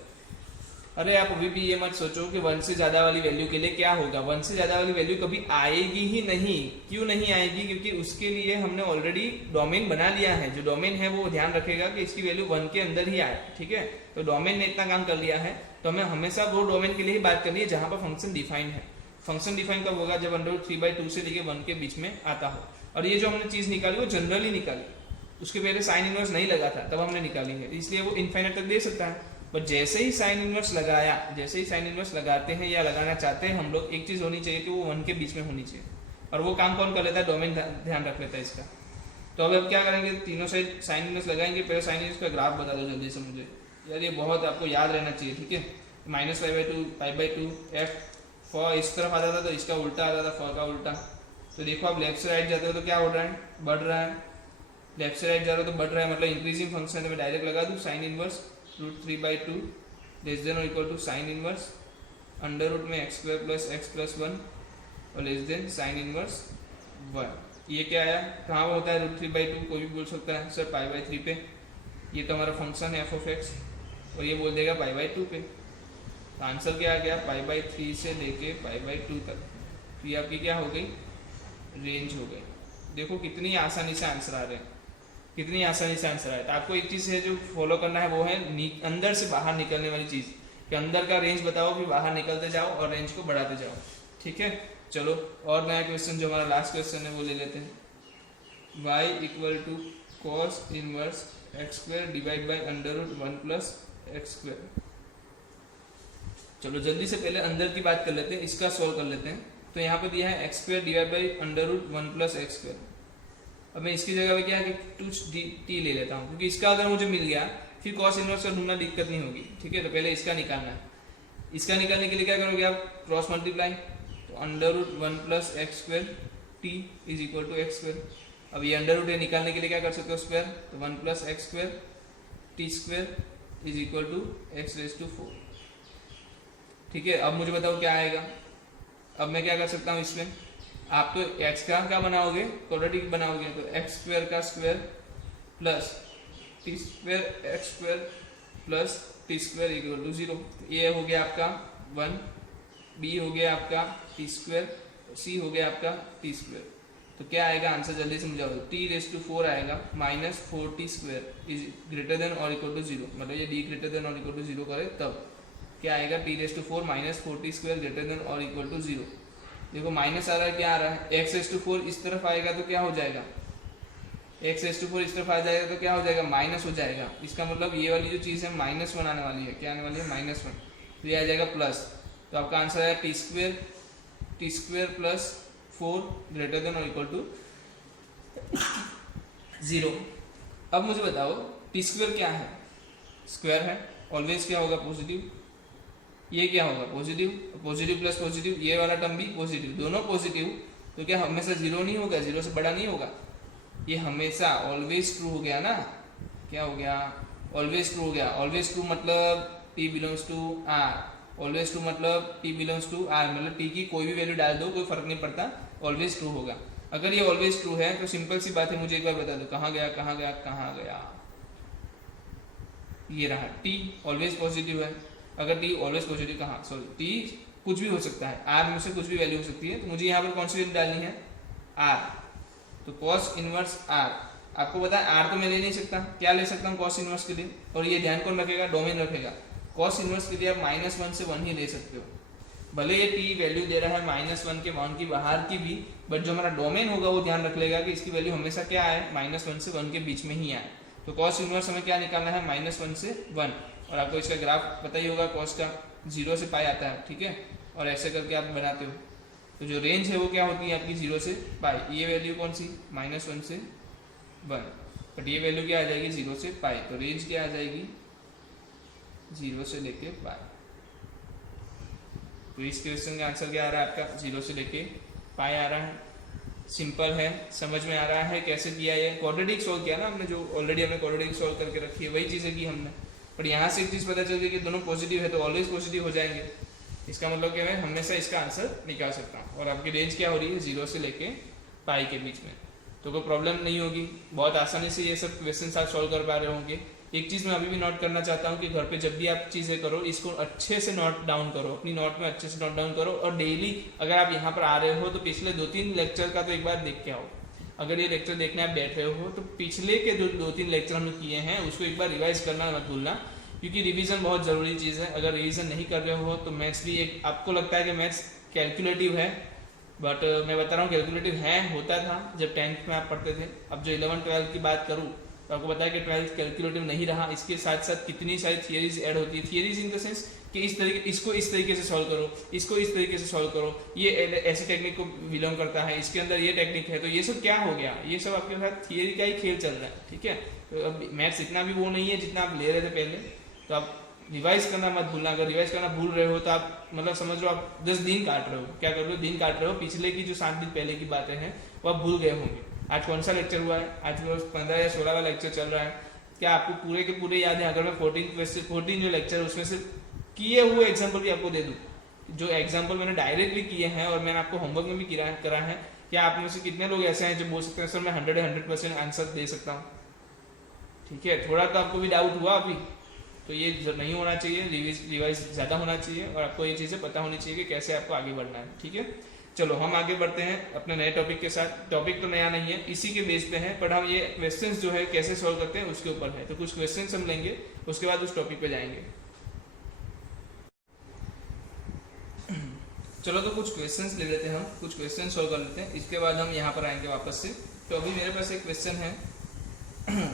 अरे आप अभी भी ये मत सोचो कि 1 से ज़्यादा वाली वैल्यू के लिए क्या होगा। 1 से ज़्यादा वाली वैल्यू कभी आएगी ही नहीं। क्यों नहीं आएगी? क्योंकि उसके लिए हमने ऑलरेडी डोमेन बना लिया है। जो डोमेन है वो ध्यान रखेगा कि इसकी वैल्यू 1 के अंदर ही आए, ठीक है। तो डोमेन ने इतना काम कर लिया है, तो हमें हमेशा वो डोमेन के लिए ही बात करनी है जहाँ पर फंक्शन डिफाइन है। फंक्शन डिफाइन कब होगा? जब √3/2 से लेके 1 के बीच में आता हो। और ये जो हमने चीज़ निकाली वो जनरली निकाली, उसके पहले साइन इनवर्स नहीं लगा था तब हमने निकाली है, इसलिए वो इनफाइनाइट तक दे सकता है। पर जैसे ही साइन इनवर्स लगाया, जैसे ही साइन इनवर्स लगाते हैं या लगाना चाहते हैं हम लोग, एक चीज़ होनी चाहिए कि वो 1 के बीच में होनी चाहिए। और वो काम कौन कर लेता है? डोमेन ध्यान रख लेता है इसका। तो अब क्या करेंगे? तीनों साइड साइन इनवर्स लगाएंगे। पहले साइन इनवर्स का ग्राफ बता दो जल्दी से मुझे यार, ये बहुत आपको याद रहना चाहिए, ठीक है। -π/2 f फॉर इस तरफ आता था तो इसका उल्टा आता था, फॉर का उल्टा। तो देखो आप लेफ्ट से राइट जाते हो तो क्या हो रहा है? बढ़ रहा है। लेफ्ट से राइट जा रहा हो तो बढ़ रहा है, मतलब इंक्रीजिंग फंक्शन है। तो मैं डायरेक्ट लगा दूँ साइन इनवर्स √3/2 लेस देन और इक्वल टू साइन इनवर्स √ में x² प्लस x प्लस 1 और लेस देन साइन इनवर्स 1। ये क्या आया? कहाँ होता है √3/2? कोई भी बोल सकता है सर π/3 पे। ये तो हमारा फंक्शन है f(x) और ये बोल देगा π/2 पे। तो आंसर क्या आ गया? π/3 से लेके π/2 तक। तो ये आपकी क्या हो गई? रेंज हो गई। देखो कितनी आसानी से आंसर आ रहे हैं, कितनी आसानी से आंसर आया। तो आपको एक चीज़ है जो फॉलो करना है, वो है अंदर से बाहर निकलने वाली चीज़, कि अंदर का रेंज बताओ फिर बाहर निकलते जाओ और रेंज को बढ़ाते जाओ, ठीक है। चलो और नया क्वेश्चन जो हमारा लास्ट क्वेश्चन है वो ले लेते हैं। y = cos inverse x² divide by √1 plus x²। चलो जल्दी से पहले अंदर की बात कर लेते हैं, इसका सॉल्व कर लेते हैं। तो यहाँ पे दिया है x² divide by √1 plus x²। अब मैं इसकी जगह पे क्या है कि 2t ले लेता हूँ, क्योंकि इसका अगर मुझे मिल गया फिर cos इनवर्स का ढूंढना दिक्कत नहीं होगी, ठीक है। तो पहले इसका निकालना है। इसका निकालने के लिए क्या करोगे आप? Cross multiply. तो √1 प्लस x² t = x²। अब ये √a निकालने के लिए क्या कर सकते हो? स्क्वायर। तो 1 प्लस x² t² = x⁴, ठीक है। अब मुझे बताओ क्या आएगा? अब मैं क्या कर सकता हूँ इसमें? आप तो x का क्या बनाओगे? क्वाड्रेटिक बनाओगे। तो x² का square plus t² x² plus t² = 0। ये हो गया आपका 1, b हो गया आपका t², c हो गया आपका t²। तो क्या आएगा आंसर? जल्दी से मुझे बताओ। t⁴ आएगा -4t² > 0। मतलब ये d > 0 करे तब क्या आएगा? t⁴ -4t² > 0। देखो माइनस आ रहा है, क्या आ रहा है? x⁴ इस तरफ आएगा तो क्या हो जाएगा? x⁴ इस तरफ आ जाएगा तो क्या हो जाएगा? माइनस हो जाएगा। इसका मतलब ये वाली जो चीज़ है -1 आने वाली है। क्या आने वाली है? -1। तो ये आ जाएगा प्लस। तो आपका आंसर आएगा t² प्लस 4 > 0। अब मुझे बताओ t² क्या है? स्क्वायर है, ऑलवेज क्या होगा? पॉजिटिव। ये क्या होगा? पॉजिटिव। पॉजिटिव प्लस पॉजिटिव, ये वाला टर्म भी पॉजिटिव, दोनों पॉजिटिव। तो क्या हमेशा 0 नहीं होगा? 0 से बड़ा नहीं होगा? ये हमेशा ऑलवेज ट्रू हो गया ना। क्या हो गया? ऑलवेज ट्रू हो गया। ऑलवेज ट्रू मतलब t belongs to r। Always true मतलब t बिलोंग्स टू r, मतलब t की कोई भी वैल्यू डाल दो, कोई फर्क नहीं पड़ता, ऑलवेज ट्रू होगा। अगर ये ऑलवेज ट्रू है तो सिंपल सी बात है, मुझे एक बार बता दो कहाँ गया, कहाँ गया, कहाँ गया? ये रहा t ऑलवेज पॉजिटिव है। अगर t ऑलवेज पॉजिटिव, कहाँ? सॉरी, t कुछ भी हो सकता है, r में से कुछ भी वैल्यू हो सकती है। तो मुझे यहाँ पर कौन सी वैल्यू डालनी है? r। तो cos इनवर्स r, आपको पता है r तो मैं ले नहीं सकता, क्या ले सकता हूँ? cos इनवर्स के लिए। और ये ध्यान कौन रखेगा? डोमेन रखेगा। cos इनवर्स के लिए आप -1 से 1 ही ले सकते हो। भले ये t वैल्यू दे रहा है -1 के 1 की बाहर की भी, बट जो हमारा डोमेन होगा वो ध्यान रख लेगा कि इसकी वैल्यू हमेशा क्या आए? -1 से 1 के बीच में ही आए। तो cos इनवर्स हमें क्या निकालना है? -1 से 1। और आपको इसका ग्राफ पता ही होगा, cos का 0 से पाई आता है, ठीक है। और ऐसे करके आप बनाते हो। तो जो रेंज है वो क्या होती है आपकी? 0 से पाई। ये वैल्यू कौन सी? -1 से 1। बट ये वैल्यू क्या आ जाएगी? 0 से पाई। तो रेंज क्या आ जाएगी? 0 से लेके पाई। तो इस क्वेश्चन का आंसर क्या आ रहा है आपका 0 से लेके पाई आ रहा है। सिंपल है, समझ में आ रहा है कैसे किया। ये क्वाड्रेटिक सॉल्व किया ना हमने, जो ऑलरेडी हमने क्वाड्रेटिक सॉल्व करके रखी है वही चीज़ें की हमने। पर यहाँ से एक चीज़ पता चल गई कि दोनों पॉजिटिव है तो ऑलवेज पॉजिटिव हो जाएंगे। इसका मतलब क्या है, हमेशा इसका आंसर निकाल सकता हूँ। और आपकी रेंज क्या हो रही है 0 से लेके पाई के बीच में, तो कोई प्रॉब्लम नहीं होगी। बहुत आसानी से ये सब क्वेश्चन आप सॉल्व कर पा रहे होंगे। एक चीज़ मैं अभी भी नोट करना चाहता हूँ कि घर पे जब भी आप चीज़ें करो इसको अच्छे से नोट डाउन करो, अपनी नोट में अच्छे से नोट डाउन करो। और डेली अगर आप यहाँ पर आ रहे हो तो पिछले 2-3 लेक्चर का तो एक बार देख के आओ। अगर ये लेक्चर देखने आप बैठ रहे हो तो पिछले के जो 2-3 लेक्चर हमने किए हैं उसको एक बार रिवाइज करना मत भूलना, क्योंकि रिवीजन बहुत ज़रूरी चीज़ है। अगर रिवीजन नहीं कर रहे हो तो मैथ्स भी एक, आपको लगता है कि मैथ्स कैलकुलेटिव है, बट मैं बता रहा हूँ कैलकुलेटिव है, होता था जब 10th में आप पढ़ते थे। अब जो 11-12 की बात करूँ तो आपको पता है कि 12th कैलकुलेटिव नहीं रहा। इसके साथ साथ कितनी सारी थियरीज ऐड होती है। थियरीज इन द सेंस कि इसको इस तरीके से सॉल्व करो, इसको इस तरीके से सॉल्व करो, ये ऐसी टेक्निक को बिलोंग करता है, इसके अंदर ये टेक्निक है। तो ये सब क्या हो गया, ये सब आपके साथ थियरी का ही खेल चल रहा है, ठीक है। तो अब मैथ्स इतना भी वो नहीं है जितना आप ले रहे थे पहले। तो आप रिवाइज करना मत भूलना। अगर रिवाइज करना भूल रहे हो तो आप मतलब समझ लो आप 10 दिन काट रहे हो। क्या कर रहे हो, दिन काट रहे हो। पिछले की जो 7 दिन पहले की बातें हैं वो आप भूल गए होंगे। आज कौन सा लेक्चर हुआ है, आज 15 या 16वां लेक्चर चल रहा है। क्या आपको पूरे के पूरे याद है? अगर मैं 14 जो लेक्चर है उसमें से किए हुए एग्जाम्पल भी आपको दे दूँ, जो एग्जाम्पल मैंने डायरेक्टली किए हैं और मैंने आपको होमवर्क में भी करा है, क्या आप में से कितने लोग ऐसे हैं जो बोल सकते हैं सर मैं 100% आंसर दे सकता हूँ? ठीक है, थोड़ा तो आपको भी डाउट हुआ अभी, तो ये नहीं होना चाहिए। रिवाइज ज़्यादा होना चाहिए और आपको ये चीज़ें पता होनी चाहिए कि कैसे आपको आगे बढ़ना है, ठीक है। चलो हम आगे बढ़ते हैं अपने नए टॉपिक के साथ। टॉपिक तो नया नहीं है, इसी के बेस पे है, पर हम ये क्वेश्चंस जो है कैसे सॉल्व करते हैं उसके ऊपर है। तो कुछ क्वेश्चंस हम लेंगे, उसके बाद उस टॉपिक पे जाएंगे। चलो तो कुछ क्वेश्चंस ले लेते हैं, हम कुछ क्वेश्चन सॉल्व कर लेते हैं, इसके बाद हम यहाँ पर आएंगे वापस से। तो अभी मेरे पास एक क्वेश्चन है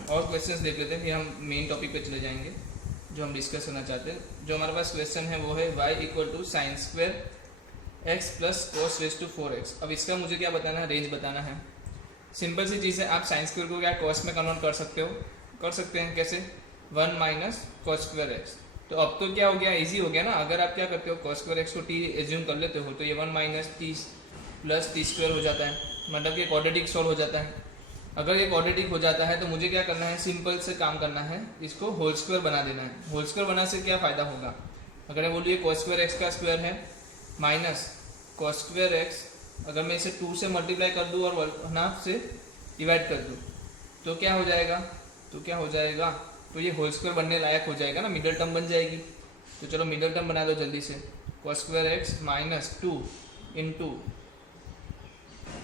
और क्वेश्चंस देख लेते हैं, फिर हम मेन टॉपिक पे चले जाएंगे जो हम डिस्कस करना चाहते हैं। जो हमारे पास क्वेश्चन है वो है y = sin² x + cos 4x। अब इसका मुझे क्या बताना है, रेंज बताना है। सिंपल सी चीज़ है, आप sin² को क्या cos में कन्वर्ट कर सकते हो, कर सकते हैं। कैसे? 1 - cos² x। तो अब तो क्या हो गया, इजी हो गया ना। अगर आप क्या करते हो cos² x को t एज्यूम कर लेते हो तो ये 1 - t + t² हो जाता है, मतलब कि क्वाड्रेटिक सॉल्व हो जाता है। अगर ये क्वाड्रेटिक हो जाता है तो मुझे क्या करना है, सिंपल से काम करना है, इसको होल स्क्वायर बना देना है। होल स्क्वायर बनाने से क्या फ़ायदा होगा, अगर मैं बोलिए cos² x का स्क्वायर है माइनस cos² x, अगर मैं इसे 2 से मल्टीप्लाई कर दूँ और 1/2 से डिवाइड कर दूँ तो क्या हो जाएगा, तो ये होल स्क्वायर बनने लायक हो जाएगा ना, मिडल टर्म बन जाएगी। तो चलो मिडल टर्म बना दो जल्दी से। cos² x - 2 ×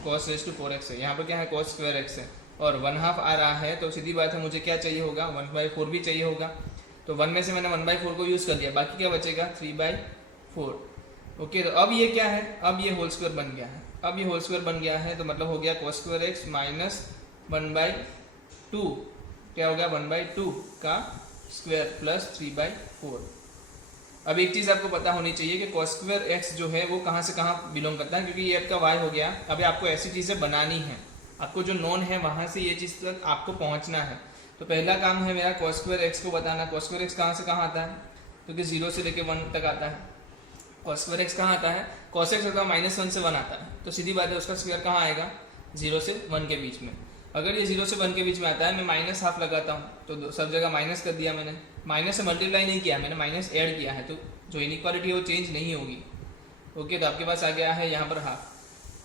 cos 4x है। यहाँ पर क्या है, cos² x है और 1/2 आ रहा है, तो सीधी बात है मुझे क्या चाहिए होगा, 1/4 भी चाहिए होगा। तो 1 में से मैंने 1/4 को यूज़ कर दिया, बाकी क्या बचेगा 3/4। ओके, तो अब ये क्या है, अब ये होल स्क्वायर बन गया है। अब ये होल स्क्वायर बन गया है तो मतलब हो गया cos² x - 1/2, क्या हो गया 1/2 का स्क्वायर प्लस 3/4। अब एक चीज़ आपको पता होनी चाहिए कि cos² x जो है वो कहाँ से कहाँ बिलोंग करता है, क्योंकि ये आपका y हो गया। अभी आपको ऐसी चीज़ें बनानी है, आपको जो नॉन है वहाँ से ये चीज़ तक आपको पहुँचना है। तो पहला काम है मेरा cos² x को बताना। cos² x कहाँ से कहाँ आता है, क्योंकि 0 से लेकर 1 तक आता है। cos² x कहाँ आता है, cos x होता है -1 से 1 आता है, तो सीधी बात है उसका स्क्वायर कहाँ आएगा, 0 से 1 के बीच में। अगर ये 0 से 1 के बीच में आता है, मैं -1/2 लगाता हूँ तो सब जगह माइनस कर दिया मैंने, माइनस से मल्टीप्लाई नहीं किया मैंने, माइनस ऐड किया है, तो जो इनइक्वालिटी है वो चेंज नहीं होगी। ओके, तो आपके पास आ गया है यहाँ पर हाफ।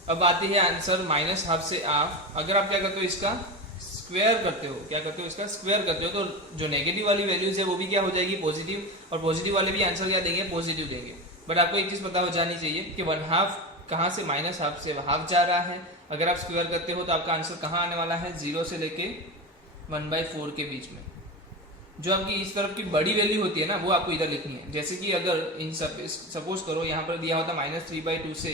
अब आती है आंसर -1/2 से हाफ। अगर आप क्या करते हो, इसका स्क्वायर करते हो, क्या करते हो, इसका स्क्वायर करते हो, तो जो नेगेटिव वाली वैल्यूज है वो भी क्या हो जाएगी, पॉजिटिव, और पॉजिटिव वाले भी आंसर क्या देंगे, पॉजिटिव देंगे। बट आपको एक चीज़ पता हो जानी चाहिए कि 1/2 कहाँ से, -1/2 से हाफ जा रहा है। अगर आप स्क्वायर करते हो तो आपका आंसर कहाँ आने वाला है, 0 से लेके 1/4 के बीच में। जो आपकी इस तरफ की बड़ी वैल्यू होती है ना, वो आपको इधर लिखनी है। जैसे कि अगर इन सपोज करो यहाँ पर दिया होता -3/2 से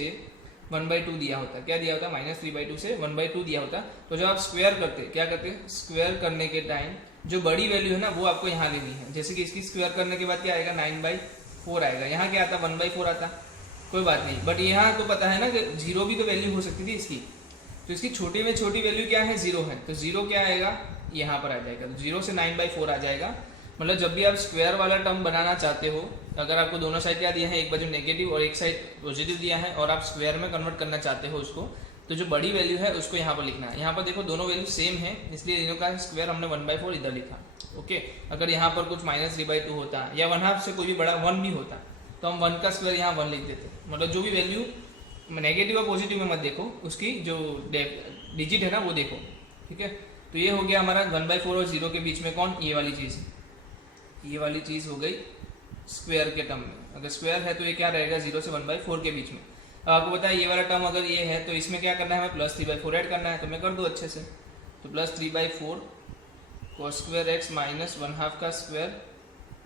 1/2 दिया होता, क्या दिया होता, -3/2 से 1/2 दिया होता, तो जब आप स्क्वायर करते, क्या करते, स्क्वायर करने के टाइम जो बड़ी वैल्यू है ना वो आपको यहाँ लेनी है। जैसे कि इसकी स्क्वायर करने के बाद क्या आएगा, 9/4 आएगा। यहाँ क्या आता, 1/4 आता, कोई बात नहीं। बट यहाँ तो पता है ना कि 0 भी तो वैल्यू हो सकती थी इसकी, तो इसकी छोटी में छोटी वैल्यू क्या है, 0 है, तो 0 क्या आएगा, यहाँ पर आ जाएगा। तो 0 से 9/4 आ जाएगा। मतलब जब भी आप स्क्वायर वाला टर्म बनाना चाहते हो, अगर आपको दोनों साइड क्या दिया है, एक बाजू नेगेटिव और एक साइड पॉजिटिव दिया है, और आप स्क्वायर में कन्वर्ट करना चाहते हो उसको, तो जो बड़ी वैल्यू है उसको यहाँ पर लिखना है। यहाँ पर देखो दोनों वैल्यू सेम है, इसलिए इनों का स्क्वायर हमने 1/4 इधर लिखा। ओके, अगर यहाँ पर कुछ -3/2 होता या 1/2 से कोई भी बड़ा 1 भी होता, तो हम 1 का स्क्वायर यहाँ 1 लिख देते। मतलब जो भी वैल्यू नेगेटिव और पॉजिटिव में मत देखो, उसकी जो डिजिट है ना वो देखो। ठीक है, तो ये हो गया हमारा 1/4 और 0 के बीच में कौन, ये वाली चीज़। ये वाली चीज़ हो गई स्क्वायर के टर्म में। अगर स्क्वायर है तो ये क्या रहेगा, 0 से 1/4 के बीच में। अब आपको पता है ये वाला टर्म अगर ये है तो इसमें क्या करना है, हमें +3/4 ऐड करना है। तो मैं कर दूँ अच्छे से, तो +3/4 cos स्क्वायर x माइनस 1/2 का स्क्वायर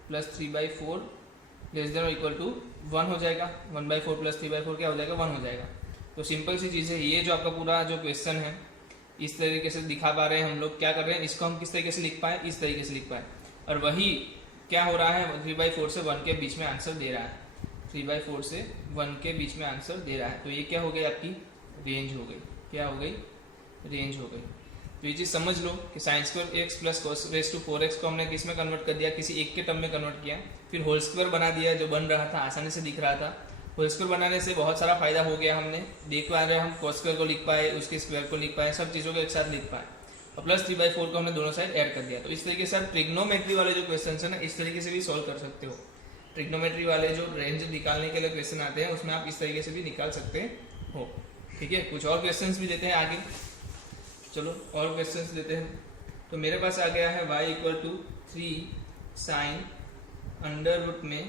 प्लस 3/4 लेस देन और इक्वल टू 1 हो जाएगा। 1/4 प्लस 3/4 क्या हो जाएगा, 1 हो जाएगा। तो सिंपल सी चीज़ है ये, जो आपका पूरा जो क्वेश्चन है इस तरीके से दिखा पा रहे हैं हम लोग। क्या कर रहे हैं, इसको हम किस तरीके से लिख पाए, इस तरीके से लिख पाए। और वही क्या हो रहा है, 3/4 से 1 के बीच में आंसर दे रहा है। 3/4 से 1 के बीच में आंसर दे रहा है। तो ये क्या हो गई, आपकी रेंज हो गई। क्या हो गई, रेंज हो गई। तो ये चीज़ समझ लो कि sine square x plus cos raise to 4x को हमने किस में कन्वर्ट कर दिया, किसी एक के टर्म में कन्वर्ट किया, फिर होल स्क्वायर बना दिया। जो बन रहा था आसानी से दिख रहा था। होल स्क्वायर बनाने से बहुत सारा फायदा हो गया। हमने देख पा रहे, हम cos स्क्वायर को लिख पाए, उसके स्क्वायर को लिख पाए, सब चीज़ों को एक साथ लिख पाए, और प्लस 3/4 को हमने दोनों साइड ऐड कर दिया। तो इस तरीके से आप ट्रिग्नोमेट्री वाले जो क्वेश्चन है ना, इस तरीके से भी सॉल्व कर सकते हो। ट्रिग्नोमेट्री वाले जो रेंज निकालने के लिए क्वेश्चन आते हैं उसमें आप इस तरीके से भी निकाल सकते हो। ठीक है, कुछ और क्वेश्चंस भी देते हैं आगे। चलो और क्वेश्चंस देते हैं। तो मेरे पास आ गया है y = 3 sin अंडर में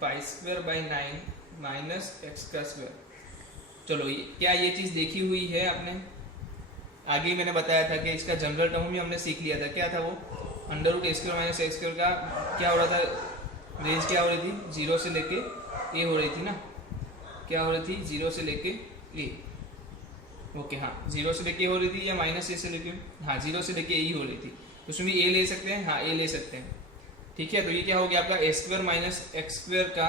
π² - 9 x²। चलो क्या ये चीज़ देखी हुई है आपने? आगे मैंने बताया था कि इसका जनरल टर्म भी हमने सीख लिया था। क्या था वो, √a² - x² का क्या हो रहा था, रेंज क्या हो रही थी, 0 से लेके a हो रही थी ना। क्या हो रही थी, 0 से लेके a। ओके हाँ, 0 से लेके हो रही थी या -a से लेके, हाँ 0 से लेके a हो रही थी। उसमें भी a ले सकते हैं, हाँ a ले सकते हैं। ठीक है, तो ये क्या हो गया आपका a² - x² का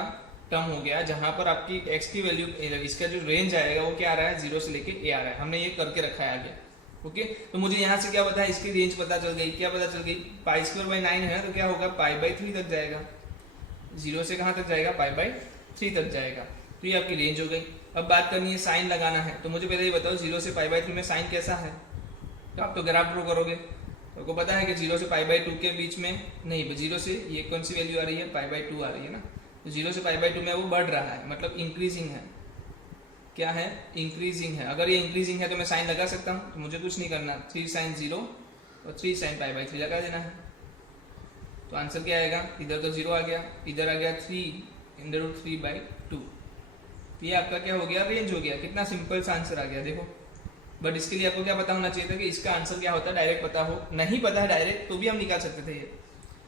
टर्म हो गया, जहाँ पर आपकी x की वैल्यू, इसका जो रेंज आएगा वो क्या आ रहा है, 0 से लेके a आ रहा है। हमने ये करके रखा है आगे। ओके, तो मुझे यहाँ से क्या पता है, इसकी रेंज पता चल गई। क्या पता चल गई, π² - 9 है तो क्या होगा, π/3 तक जाएगा। 0 से कहाँ तक जाएगा, π/3 तक जाएगा। तो ये आपकी रेंज हो गई। अब बात करनी है साइन लगाना है। तो मुझे पहले ये बताओ 0 से π/3 में साइन कैसा है। तो आप तो ग्राफ ड्रॉ करोगे, तो आपको पता है कि 0 से π/2 के बीच में नहीं, 0 से ये कौन सी वैल्यू आ रही है, π/2 आ रही है ना। तो 0 से π/2 में वो बढ़ रहा है, मतलब इंक्रीजिंग है। क्या है, इंक्रीजिंग है। अगर ये इंक्रीजिंग है तो मैं साइन लगा सकता हूँ। तो मुझे कुछ नहीं करना, 3 sin 0 और 3 sin π/3 लगा देना है। तो आंसर क्या आएगा, इधर तो 0 आ गया, इधर आ गया 3 √3/2। तो ये आपका क्या हो गया, रेंज हो गया। कितना सिंपल सा आंसर आ गया देखो। बट इसके लिए आपको क्या पता होना चाहिए था कि इसका आंसर क्या होता है, डायरेक्ट पता हो। नहीं पता है डायरेक्ट तो भी हम निकाल सकते थे ये।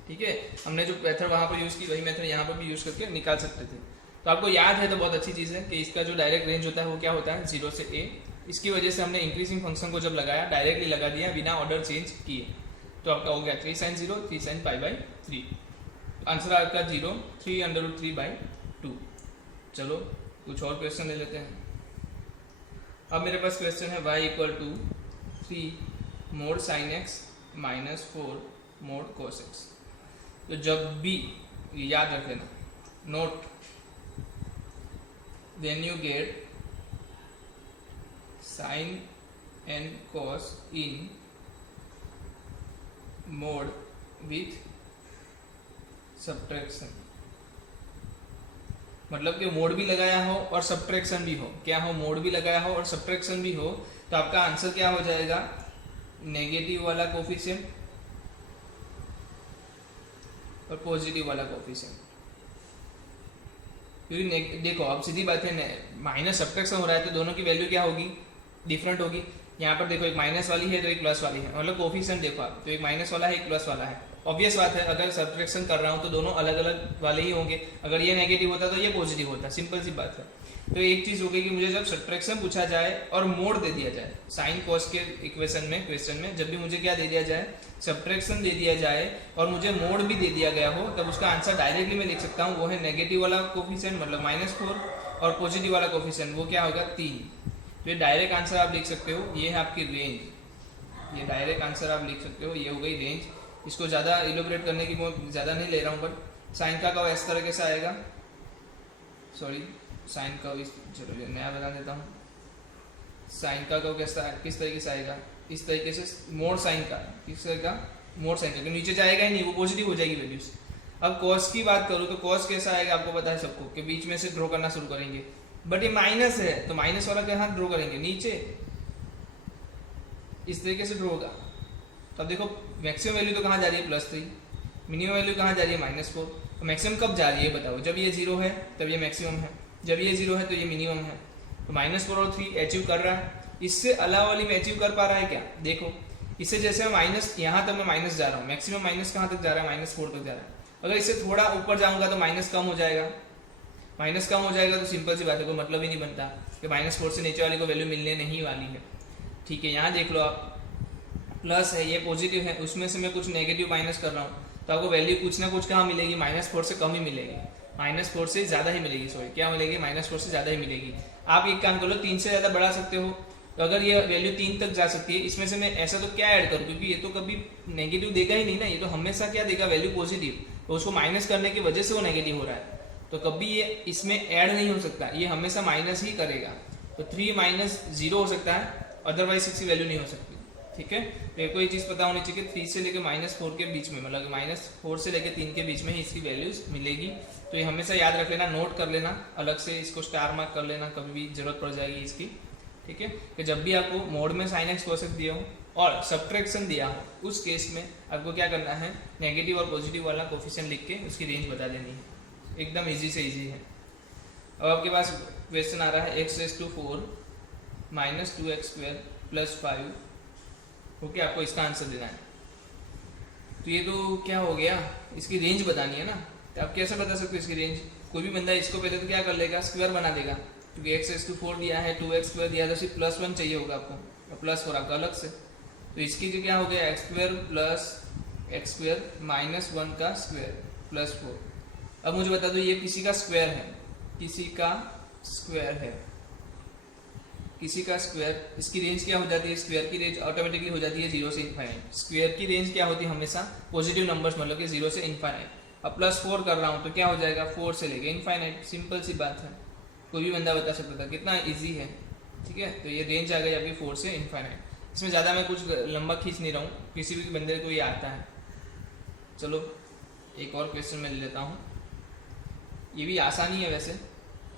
ठीक है, हमने जो मेथड वहाँ पर यूज़ की वही मेथड यहाँ पर भी यूज़ करके निकाल सकते थे। तो आपको याद है तो बहुत अच्छी चीज़ है कि इसका जो डायरेक्ट रेंज होता है वो क्या होता है, 0 से a। इसकी वजह से हमने इंक्रीजिंग फंक्शन को जब लगाया डायरेक्टली लगा दिया बिना ऑर्डर चेंज किए। तो आपका हो गया 3 sin 0 3 sin π/3। आंसर आपका 0 3 √3/2। चलो कुछ और क्वेश्चन ले लेते हैं। अब मेरे पास क्वेश्चन है y = 3 mod sin x - 4 mod cos x। तो जब भी याद रख लेना, note, when you get sin and cos in mod with subtraction, मतलब कि मोड भी लगाया हो और सब्ट्रैक्शन भी हो। क्या हो, मोड भी लगाया हो और सब्ट्रैक्शन भी हो, तो आपका आंसर क्या हो जाएगा, नेगेटिव वाला कोफिशिएंट और पॉजिटिव वाला कोफिशिएंट। क्योंकि देखो अब सीधी बात है, माइनस सब्ट्रैक्शन हो रहा है तो दोनों की वैल्यू क्या होगी, डिफरेंट होगी। यहाँ पर देखो एक माइनस वाली है तो एक प्लस वाली है, मतलब कोफिशिएंट देखो आप, तो एक माइनस वाला है एक प्लस वाला है। ऑब्वियस बात है, अगर सब्ट्रैक्शन कर रहा हूँ तो दोनों अलग अलग वाले ही होंगे। अगर ये नेगेटिव होता तो ये पॉजिटिव होता, सिंपल सी बात है। तो एक चीज़ हो गई कि मुझे जब सब्ट्रैक्शन पूछा जाए और मोड दे दिया जाए, साइन कॉस के इक्वेशन में, क्वेश्चन में जब भी मुझे क्या दे दिया जाए, सब्ट्रैक्शन दे दिया जाए और मुझे मोड भी दे दिया गया हो, तब उसका आंसर डायरेक्टली मैं लिख सकता हूँ। वो है नेगेटिव वाला कोफिशिएंट मतलब -4 और पॉजिटिव वाला कोफिशिएंट वो क्या होगा, 3। तो ये डायरेक्ट आंसर आप लिख सकते हो, ये है आपकी रेंज। ये डायरेक्ट आंसर आप लिख सकते हो, ये हो गई रेंज। इसको ज़्यादा इलोबरेट करने की मैं ज़्यादा नहीं ले रहा हूँ, बट साइन का कर्व इस तरीके से आएगा, सॉरी साइन कर्व चलो ये नया बना देता हूँ। साइन का कर्व किस तरीके से आएगा, इस तरीके से मोड साइन का, किस तरह का मोड साइन का, नीचे जाएगा ही नहीं, वो पॉजिटिव हो जाएगी वैल्यूज। अब कॉस की बात करूँ तो कॉस कैसा आएगा आपको पता है सबको, कि बीच में से ड्रॉ करना शुरू करेंगे, बट ये माइनस है तो माइनस वाला कहाँ ड्रॉ करेंगे, नीचे इस तरीके से ड्रॉ होगा। तो अब देखो मैक्सिमम वैल्यू तो कहाँ जा रही है +3, मिनिमम वैल्यू कहाँ जा रही है -4। तो मैक्सिमम कब जा रही है बताओ, जब ये 0 है तब ये मैक्सिमम है, जब ये 0 है तो ये मिनिमम है। तो -4 और 3 अचीव कर रहा है, इससे अलावा वाली में अचीव कर पा रहा है क्या, देखो इससे जैसे मैं माइनस यहाँ तक मैं माइनस जा रहा हूँ, मैक्सिमम माइनस कहाँ तक जा रहा है, -4 तक जा रहा है। अगर इससे थोड़ा ऊपर जाऊंगा तो माइनस कम हो जाएगा, माइनस कम हो जाएगा तो सिंपल सी बात है, कोई मतलब ही नहीं बनता कि -4 से नीचे वाली को वैल्यू मिलने नहीं वाली है। ठीक है, यहाँ देख लो आप प्लस है, ये पॉजिटिव है, उसमें से मैं कुछ नेगेटिव माइनस कर रहा हूँ तो आपको वैल्यू कुछ ना कुछ कहाँ मिलेगी, -4 से कम ही मिलेगी, -4 से ज़्यादा ही मिलेगी, सॉरी क्या मिलेगी, -4 से ज़्यादा ही मिलेगी। आप एक काम कर लो, 3 से ज़्यादा बढ़ा सकते हो, तो अगर ये वैल्यू 3 तक जा सकती है, इसमें से मैं ऐसा तो क्या ऐड करूँ, क्योंकि ये तो कभी नेगेटिव देगा ही नहीं ना, ये तो हमेशा क्या देगा, वैल्यू पॉजिटिव, तो उसको माइनस करने की वजह से वो नेगेटिव हो रहा है, तो कभी ये इसमें ऐड नहीं हो सकता, ये हमेशा माइनस ही करेगा। तो 3 - 0 हो सकता है, अदरवाइज इसकी वैल्यू नहीं हो सकती। ठीक है, मेरे को ये चीज़ पता होनी चाहिए कि 3 से लेकर -4 के बीच में, मतलब -4 से लेकर 3 के बीच में ही इसकी वैल्यूज मिलेगी। तो ये हमेशा याद रख लेना, नोट कर लेना, अलग से इसको स्टार मार्क कर लेना, कभी भी जरूरत पड़ जाएगी इसकी। ठीक है, कि जब भी आपको मोड में sin x cos x दिया हो और सब्ट्रैक्शन दिया हो, उस केस में आपको क्या करना है, नेगेटिव और पॉजिटिव वाला कोफिशिएंट लिख के उसकी रेंज बता देनी है, एकदम इजी से इजी है। अब आपके पास क्वेश्चन आ रहा है x⁴ -2x² + 5, ओके, आपको इसका आंसर देना है। तो ये तो क्या हो गया, इसकी रेंज बतानी है ना, तो आप कैसे बता सकते हो इसकी रेंज, कोई भी बंदा इसको पहले तो क्या कर लेगा, स्क्वायर बना देगा, क्योंकि x⁴ दिया है, 2x² दिया तो सिर्फ +1 चाहिए होगा आपको, और +4 आपका अलग से, तो इसकी जो क्या हो गया, x² + x² - 1 का स्क्वायर +4। अब मुझे बता दो ये किसी का स्क्वायर है, किसी का स्क्वायर है, किसी का स्क्वायर, इसकी रेंज क्या हो जाती है, स्क्वायर की रेंज ऑटोमेटिकली हो जाती है 0 से इनफाइनाइट। स्क्वायर की रेंज क्या होती है, हमेशा पॉजिटिव नंबर्स, मतलब कि 0 से इनफाइनाइट। अब +4 कर रहा हूँ तो क्या हो जाएगा, 4 से लेके इनफाइनाइट, सिंपल सी बात है, कोई भी बंदा बता सकता था, कितना इजी है। ठीक है, तो ये रेंज आ गई आपकी 4 से इनफाइनाइट। इसमें ज़्यादा मैं कुछ लंबा खींच नहीं रहा हूँ, किसी भी बंदे को ये आता है। चलो एक और क्वेश्चन मैं ले लेता हूँ, ये भी आसानी है वैसे,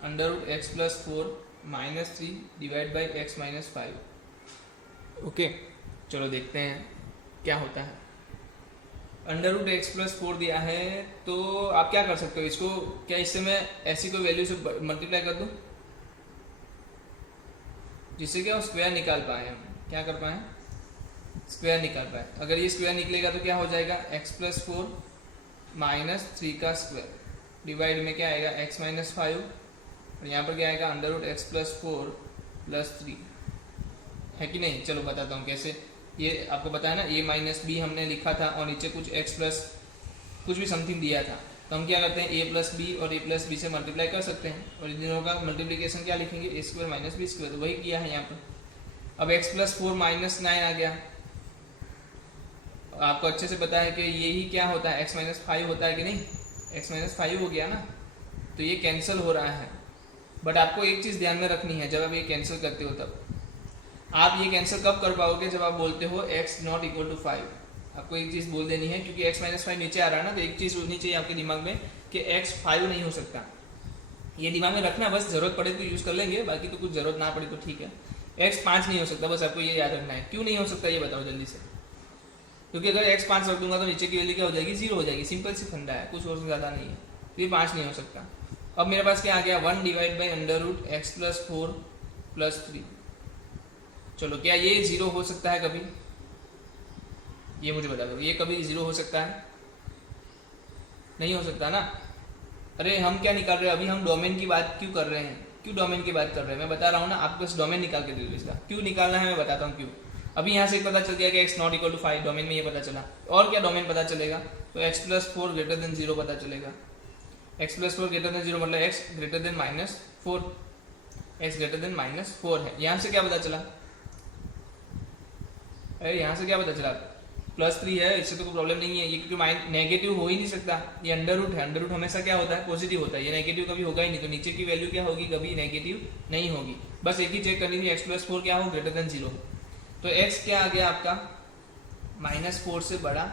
√x + 4 - 3 / x - 5। ओके, चलो देखते हैं क्या होता है। √x + 4 दिया है, तो आप क्या कर सकते हो, इसको क्या इससे मैं ऐसी कोई वैल्यू से मल्टीप्लाई कर दूं जिससे क्या स्क्वायर निकाल पाए, हम क्या कर पाए, स्क्वायर निकाल पाए। अगर ये स्क्वायर निकलेगा तो क्या हो जाएगा, x + 4 - 3 का स्क्वायर, डिवाइड में क्या आएगा, x - 5, और यहाँ पर क्या आएगा, √x + 4 + 3, है कि नहीं। चलो बताता हूँ कैसे, ये आपको पता है ना, a - b हमने लिखा था और नीचे कुछ x प्लस कुछ भी समथिंग दिया था, तो हम क्या करते हैं, a + b और a + b से मल्टीप्लाई कर सकते हैं, और इन दोनों का मल्टीप्लिकेशन क्या लिखेंगे, a² - b², तो वही किया है यहाँ पर। अब x + 4 - 9 आ गया, आपको अच्छे से पता है कि यही क्या होता है, x - 5 होता है कि नहीं, x - 5 हो गया ना, तो ये कैंसिल हो रहा है। बट आपको एक चीज़ ध्यान में रखनी है, जब आप ये कैंसिल करते हो तब आप ये कैंसिल कब कर पाओगे, जब आप बोलते हो x ≠ = 5। आपको एक चीज़ बोल देनी है, क्योंकि x - 5 नीचे आ रहा है ना, तो एक चीज़ होनी चाहिए आपके दिमाग में कि x 5 नहीं हो सकता। ये दिमाग में रखना, बस जरूरत पड़े तो यूज़ कर लेंगे, बाकी तो कुछ जरूरत ना पड़े तो ठीक है। x 5 नहीं हो सकता, बस आपको ये याद रखना है। क्यों नहीं हो सकता ये बताओ जल्दी से, क्योंकि अगर x 5 रख दूंगा तो नीचे की वैल्यू क्या हो जाएगी, 0 हो जाएगी, सिंपल सी फंडा है, कुछ और से ज़्यादा नहीं है, तो ये 5 नहीं हो सकता। अब मेरे पास क्या आ गया, 1 / √x + 4 + 3। चलो क्या ये 0 हो सकता है कभी, ये मुझे बता दो, ये कभी 0 हो सकता है, नहीं हो सकता ना। अरे हम क्या निकाल रहे हैं अभी, हम डोमेन की बात क्यों कर रहे हैं, क्यों डोमेन की बात कर रहे हैं, मैं बता रहा हूँ ना, आपको बस डोमेन निकाल के दे दो, इसका क्यों निकालना है मैं बताता हूँ क्यों। अभी यहाँ से पता चल गया कि x ≠ = 5, डोमेन में ये पता चला, और क्या डोमेन पता चलेगा, तो x + 4 > 0 पता चलेगा। x + 4 > 0 मतलब x > -4, x > -4 है। यहाँ से क्या पता चला, अरे यहाँ से क्या पता चला, +3 है, इससे तो कोई प्रॉब्लम नहीं है ये, क्योंकि नेगेटिव हो ही नहीं सकता, ये अंडर रूट है, अंडर रूट हमेशा क्या होता है, पॉजिटिव होता है, ये नेगेटिव कभी होगा ही नहीं, तो नीचे की वैल्यू क्या होगी, कभी नेगेटिव नहीं होगी। बस एक ही चेक करनी थी, x+4 क्या हो, ग्रेटर देन 0। तो x क्या आ गया आपका, -4 से बड़ा,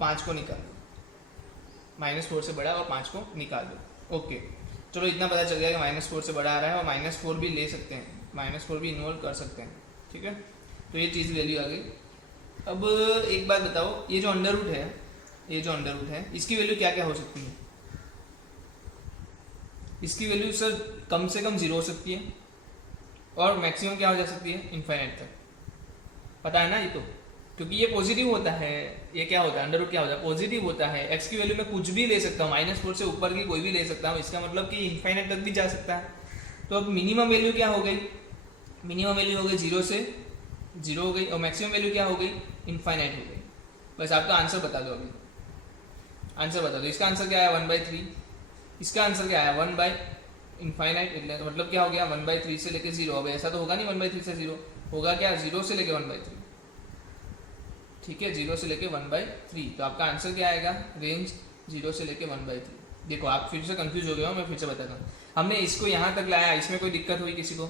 5 को निकाल दो, -4 से बड़ा और 5 को निकाल दो। ओके, चलो इतना पता चल गया कि -4 से बड़ा आ रहा है, और -4 भी ले सकते हैं, -4 भी इन्वॉल्व कर सकते हैं, ठीक है। तो ये चीज़ वैल्यू आ गई। अब एक बात बताओ, ये जो अंडर रूट है, ये जो अंडर रूट है, इसकी वैल्यू क्या क्या हो सकती है? इसकी वैल्यू सर कम से कम 0 हो सकती है, और मैक्सिमम क्या हो जा सकती है, इनफाइनाइट तक। पता है ना ये तो, क्योंकि ये पॉजिटिव होता है, ये क्या होता है, अंडर रूट क्या होता है, पॉजिटिव होता है। एक्स की वैल्यू में कुछ भी ले सकता हूँ, -4 से ऊपर की कोई भी ले सकता हूँ, इसका मतलब कि इनफाइनाइट तक भी जा सकता है। तो अब मिनिमम वैल्यू क्या हो गई, मिनिमम वैल्यू हो गई 0 से 0 हो गई, और मैक्सिमम वैल्यू क्या हो गई, इनफाइनाइट हो गई। बस आपका आंसर बता दो, अभी आंसर बता दो। इसका आंसर क्या आया, 1/3। इसका आंसर क्या आया, 1/इनफाइनाइट, मतलब क्या हो गया, 1/3 से लेके 0। अब ऐसा तो होगा नहीं 1/3 से 0, होगा क्या, 0 से लेके 1/3, ठीक है, 0 से लेके 1/3। तो आपका आंसर क्या आएगा, रेंज 0 से लेके 1/3। देखो आप फिर से कंफ्यूज हो गए हो, मैं फिर से बताता हूँ। हमने इसको यहाँ तक लाया, इसमें कोई दिक्कत हुई किसी को,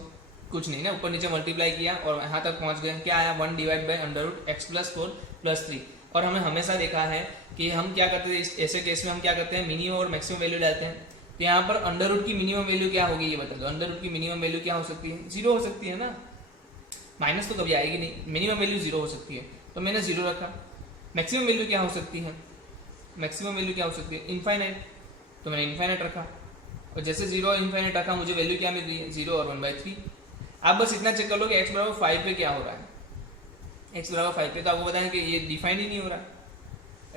कुछ नहीं ना, ऊपर नीचे मल्टीप्लाई किया और यहाँ तक पहुँच गए। क्या आया, 1/√x+4+3। और हमें हमेशा देखा है कि हम क्या करते हैं, ऐसे केस में हम क्या करते हैं, मिनिमम और मैक्सिमम वैल्यू डालते हैं। तो यहाँ पर अंडर रूट की मिनिमम वैल्यू क्या होगी, ये बता दो। अंडर रूट की मिनिमम वैल्यू क्या हो सकती है, 0 हो सकती है ना, माइनस तो कभी आएगी नहीं, मिनिमम वैल्यू 0 हो सकती है, तो मैंने 0 रखा। मैक्सिमम वैल्यू क्या हो सकती है, मैक्सिमम वैल्यू क्या हो सकती है, इनफाइनाइट, तो मैंने इनफाइनाइट रखा। और जैसे 0 और इनफाइनाइट रखा, मुझे वैल्यू क्या मिल रही है, 0 और 1/3। आप बस इतना चेक कर लो कि x बराबर 5 पे क्या हो रहा है, x बराबर 5 पे, तो आपको बताएं कि ये डिफाइन ही नहीं हो रहा।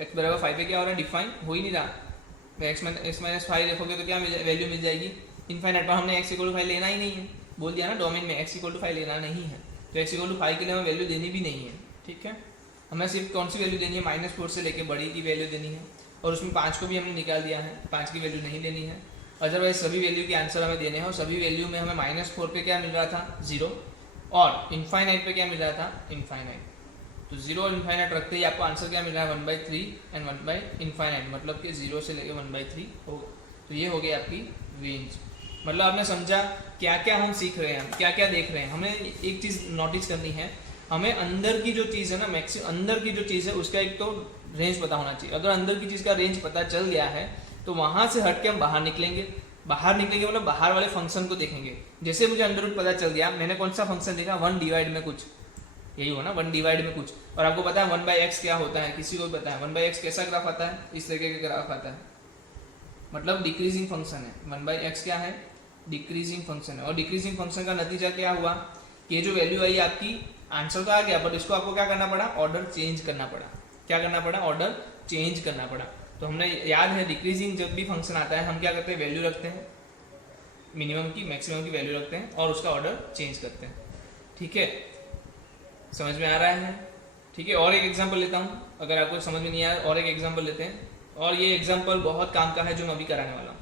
x बराबर 5 पे क्या हो रहा है, डिफाइन हो ही नहीं रहा। तो x-5 देखोगे तो क्या वैल्यू मिल जाएगी, इनफाइनाइट। पर हमने x = 5 लेना ही नहीं है, बोल दिया ना डोमेन में x = 5 लेना नहीं है, तो x = 5 के लिए हमें वैल्यू देनी भी नहीं है, ठीक है। हमें सिर्फ कौन सी वैल्यू देनी है, -4 से लेके बड़ी की वैल्यू देनी है, और उसमें 5 को भी हमने निकाल दिया है, 5 की वैल्यू नहीं लेनी है। अदरवाइज सभी वैल्यू के आंसर हमें देने हैं, और सभी वैल्यू में हमें -4 पे क्या मिल रहा था, 0, और इनफाइनाइट पे क्या मिल रहा था, इनफाइनाइट। तो 0 और इनफाइनाइट रखते ही आपको आंसर क्या मिल रहा है, 1/3 एंड 1/इनफाइनाइट, मतलब कि 0 से लेके 1/3 हो। तो ये हो गई आपकी रेंज। मतलब आपने समझा क्या क्या हम सीख रहे हैं, क्या क्या देख रहे हैं। हमें एक चीज़ नोटिस करनी है, हमें अंदर की जो चीज़ है ना, मैक्सिमम अंदर की जो चीज़ है उसका एक तो रेंज पता होना चाहिए। अगर अंदर की चीज़ का रेंज पता चल गया है तो वहाँ से हट के हम बाहर निकलेंगे। बाहर निकलेंगे मतलब बाहर वाले फंक्शन को देखेंगे। जैसे मुझे अंडर रूट पता चल गया, मैंने कौन सा फंक्शन देखा, 1 डिवाइड में कुछ, यही हो ना, 1 डिवाइड में कुछ। और आपको पता है 1/x क्या होता है, किसी को भी पता है 1/x कैसा ग्राफ आता है, इस तरीके का ग्राफ आता है, मतलब डिक्रीजिंग फंक्शन है। 1/x क्या है, डिक्रीजिंग फंक्शन है। और डिक्रीजिंग फंक्शन का नतीजा क्या हुआ, कि ये जो वैल्यू आई आपकी, आंसर तो आ गया, बट इसको आपको क्या करना पड़ा, ऑर्डर चेंज करना पड़ा। क्या करना पड़ा, ऑर्डर चेंज करना पड़ा। तो हमने याद है डिक्रीजिंग जब भी फंक्शन आता है हम क्या करते हैं, वैल्यू रखते हैं, मिनिमम की मैक्सिमम की वैल्यू रखते हैं और उसका ऑर्डर चेंज करते हैं, ठीक है। समझ में आ रहा है, ठीक है। और एक एग्जांपल लेता हूँ, अगर आपको समझ में नहीं आया और एक एग्जांपल लेते हैं। और ये एग्जांपल बहुत काम का है जो मैं अभी कराने वाला हूँ,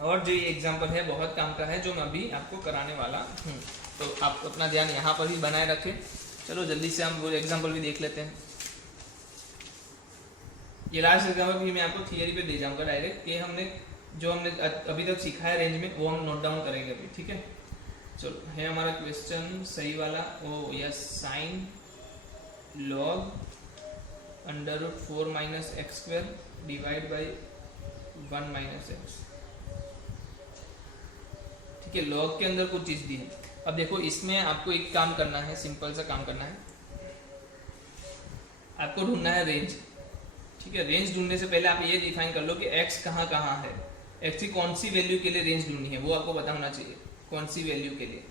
और जो ये एग्जांपल है बहुत काम का है जो मैं अभी आपको कराने वाला हूँ। तो आप अपना ध्यान यहाँ पर ही बनाए रखें। चलो जल्दी से हम वो एग्जांपल भी देख लेते हैं। ये लास्ट एग्जांपल भी मैं आपको थियरी पे दे जाऊंगा डायरेक्ट, कि हमने जो हमने अभी तक सीखा है रेंज में वो हम नोट डाउन करेंगे अभी, ठीक है। चलो है हमारा क्वेश्चन सही वाला, ओ yes, sign log √4 - x² divide by 1 - x, ठीक है। लॉग के अंदर कुछ चीज़ दी है। अब देखो इसमें आपको एक काम करना है, सिंपल सा काम करना है, आपको ढूंढना है रेंज, ठीक है। रेंज ढूंढने से पहले आप ये डिफाइन कर लो कि x कहाँ कहाँ है, x की कौन सी वैल्यू के लिए रेंज ढूंढनी है वो आपको पता होना चाहिए, कौन सी वैल्यू के लिए।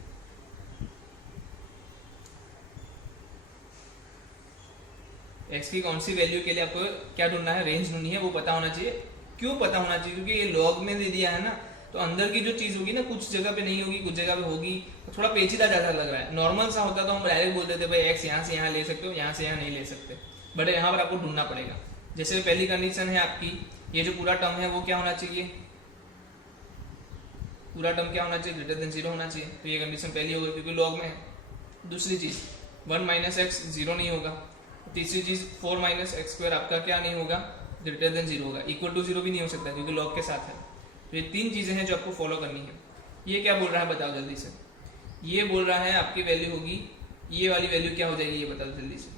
x की कौन सी वैल्यू के लिए आपको क्या ढूंढना है, रेंज ढूंढनी है, वो पता होना चाहिए। क्यों पता होना चाहिए, क्योंकि ये लॉग में दे दिया है ना, तो अंदर की जो चीज़ होगी ना, कुछ जगह पे नहीं होगी, कुछ जगह पे होगी, तो थोड़ा पेचीदा ज़्यादा लग रहा है। नॉर्मल सा होता तो हम डायरेक्ट बोल देते भाई x यहाँ से यहाँ ले सकते हो, यहाँ से यहाँ नहीं ले सकते, बट यहाँ पर आपको ढूंढना पड़ेगा। जैसे पहली कंडीशन है आपकी, ये जो पूरा टर्म है वो क्या होना चाहिए, पूरा टर्म क्या होना चाहिए, ग्रेटर देन 0 होना चाहिए। तो ये कंडीशन पहली होगी क्योंकि लॉग में है। दूसरी चीज़ 1 - x 0 नहीं होगा, तीसरी चीज 4 माइनस एक्स स्क्वायर आपका क्या नहीं होगा, ग्रेटर देन 0 होगा, इक्वल टू 0 भी नहीं हो सकता क्योंकि लॉग के साथ है। तो ये 3 चीजें हैं जो आपको फॉलो करनी है। ये क्या बोल रहा है बताओ जल्दी से, ये बोल रहा है आपकी वैल्यू होगी, ये वाली वैल्यू क्या हो जाएगी ये बताओ जल्दी से,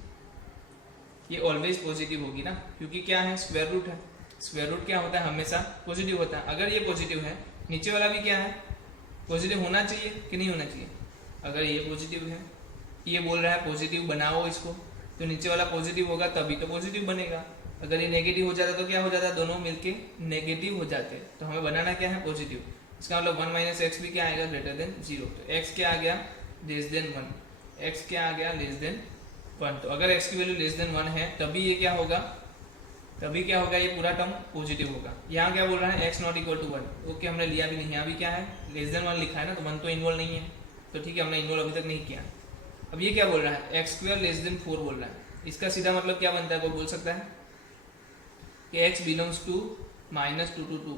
ये ऑलवेज पॉजिटिव होगी ना, क्योंकि क्या है स्क्वायर रूट है, स्क्वायर रूट क्या होता है हमेशा पॉजिटिव होता है। अगर ये पॉजिटिव है नीचे वाला भी क्या है पॉजिटिव होना चाहिए कि नहीं होना चाहिए, अगर ये पॉजिटिव है, ये बोल रहा है पॉजिटिव बनाओ इसको, तो नीचे वाला पॉजिटिव होगा तभी तो पॉजिटिव बनेगा। अगर ये नेगेटिव हो जाता तो क्या हो जाता, दोनों मिलके नेगेटिव हो जाते, तो हमें बनाना क्या है पॉजिटिव। इसका मतलब 1 माइनस एक्स भी क्या आएगा, ग्रेटर देन 0। तो एक्स क्या आ गया, लेस देन 1, एक्स क्या आ गया, लेस देन 1। तो अगर एक्स की वैल्यू लेस देन 1 है तभी ये क्या होगा, तभी क्या होगा, ये पूरा टर्म पॉजिटिव होगा। यहाँ क्या बोल रहा है x not equal to 1, okay हमने लिया भी नहीं, यहाँ भी क्या है लेस देन 1 लिखा है ना, तो 1 तो इन्वॉल्व नहीं है, तो ठीक है हमने इन्वॉल्व अभी तक नहीं किया। अब ये क्या बोल रहा है एक्स स्क्वायर लेस देन 4 बोल रहा है, इसका सीधा मतलब क्या बनता है, कोई बोल सकता है कि x belongs to minus 2 to 2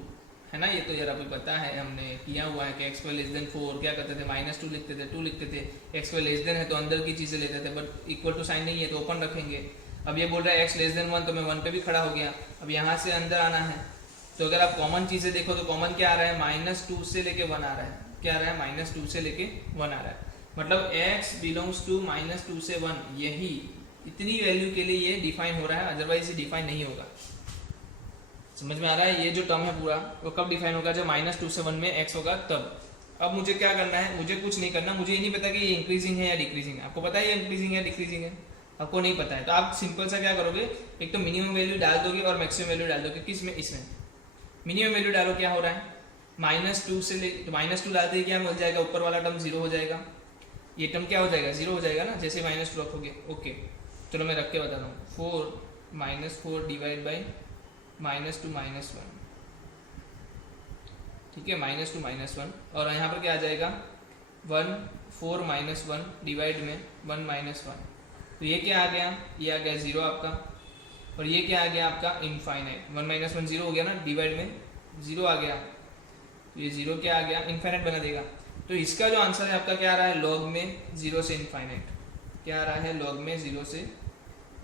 है ना, ये तो यार अभी पता है हमने किया हुआ है कि एक्स स्क्वायर लेस देन 4 क्या करते थे, -2 लिखते थे, 2 लिखते थे। एक्स स्क्वायर लेस देन है तो अंदर की चीजें लेते थे, बट इक्वल टू साइन नहीं है तो ओपन रखेंगे। अब ये बोल रहा है एक्स लेस देन 1, तो मैं 1 पे भी खड़ा हो गया। अब यहाँ से अंदर आना है तो अगर आप कॉमन चीजें देखो तो कॉमन क्या आ रहा है, -2 से लेके 1 आ रहा है, क्या आ रहा है -2 से लेके 1 आ रहा है, मतलब x बिलोंग्स टू -2 से 1, यही इतनी वैल्यू के लिए ये डिफाइन हो रहा है, अदरवाइज ये डिफाइन नहीं होगा। समझ में आ रहा है, ये जो टर्म है पूरा वो कब डिफाइन होगा, जब -2 से 1 में x होगा तब। अब मुझे क्या करना है, मुझे कुछ नहीं करना, मुझे ये नहीं पता कि ये इंक्रीजिंग है या डिक्रीजिंग है। आपको पता है ये इंक्रीजिंग है डिक्रीजिंग है, आपको नहीं पता है, तो आप सिंपल सा क्या करोगे, एक तो मिनिमम वैल्यू डाल दोगे और मैक्सिमम वैल्यू डाल दोगे। किसमें, इसमें मिनिमम वैल्यू डालो, क्या हो रहा है -2 से -2 डालते ही क्या मिल जाएगा, ऊपर वाला टर्म 0 हो जाएगा, ये टर्म क्या हो जाएगा 0 हो जाएगा ना, जैसे -2 रखोगे। ओके चलो मैं रख के बताता हूँ, 4 -4 डिवाइड बाई -2 -1, ठीक है -2 -1, और यहाँ पर क्या आ जाएगा 1 4 -1 डिवाइड में 1 -1, तो ये क्या आ गया, ये आ गया 0 आपका, और ये क्या आ गया आपका इनफाइनाइट, 1 -1 0 हो गया ना, डिवाइड में 0 आ गया, तो ये 0 क्या आ गया इनफाइनाइट बना देगा। तो इसका जो आंसर है आपका क्या आ रहा है, लॉग में 0 से इनफाइनाइट, क्या आ रहा है लॉग में 0 से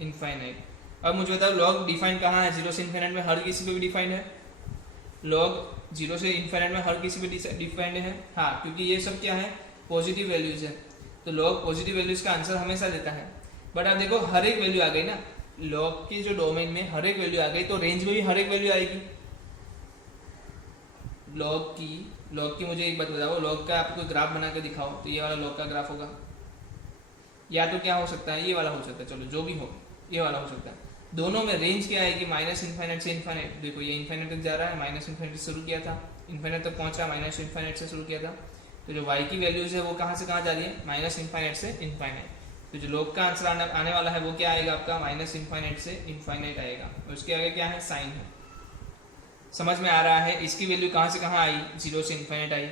इनफाइनाइट। अब मुझे बताओ लॉग डिफाइन कहाँ है, 0 से इनफाइनाइट में हर किसी पे भी डिफाइंड है, लॉग 0 से इनफाइनाइट में हर किसी पे डिफाइंड है, हाँ क्योंकि ये सब क्या है पॉजिटिव वैल्यूज है, तो लॉग पॉजिटिव वैल्यूज का आंसर हमेशा देता है। बट आप देखो हर एक वैल्यू आ गई ना, लॉग के जो डोमेन में हर एक वैल्यू आ गई, तो रेंज में भी हर एक वैल्यू आएगी। लॉग की मुझे एक बात बताओ, लॉग का आपको ग्राफ बना के दिखाओ, तो ये वाला लॉग का ग्राफ होगा, या तो क्या हो सकता है ये वाला हो सकता है, चलो जो भी हो ये वाला हो सकता है। दोनों में रेंज क्या आएगी, -इनफाइनाइट से इनफाइनाइट, देखो ये इनफाइनाइट तक जा रहा है, -इनफाइनाइट से शुरू किया था, इनफाइनाइट तक पहुंचा, -इनफाइनाइट से शुरू किया था, तो जो y की वैल्यूज है वो कहाँ से कहाँ जा रही है, -इनफाइनाइट से इनफाइनाइट। तो जो लॉग का आंसर आने वाला है वो क्या आएगा आपका, -इनफाइनाइट से इनफाइनाइट आएगा, उसके आगे क्या है साइन है। समझ में आ रहा है, इसकी वैल्यू कहाँ से कहाँ आई, 0 से इनफाइनाइट आई,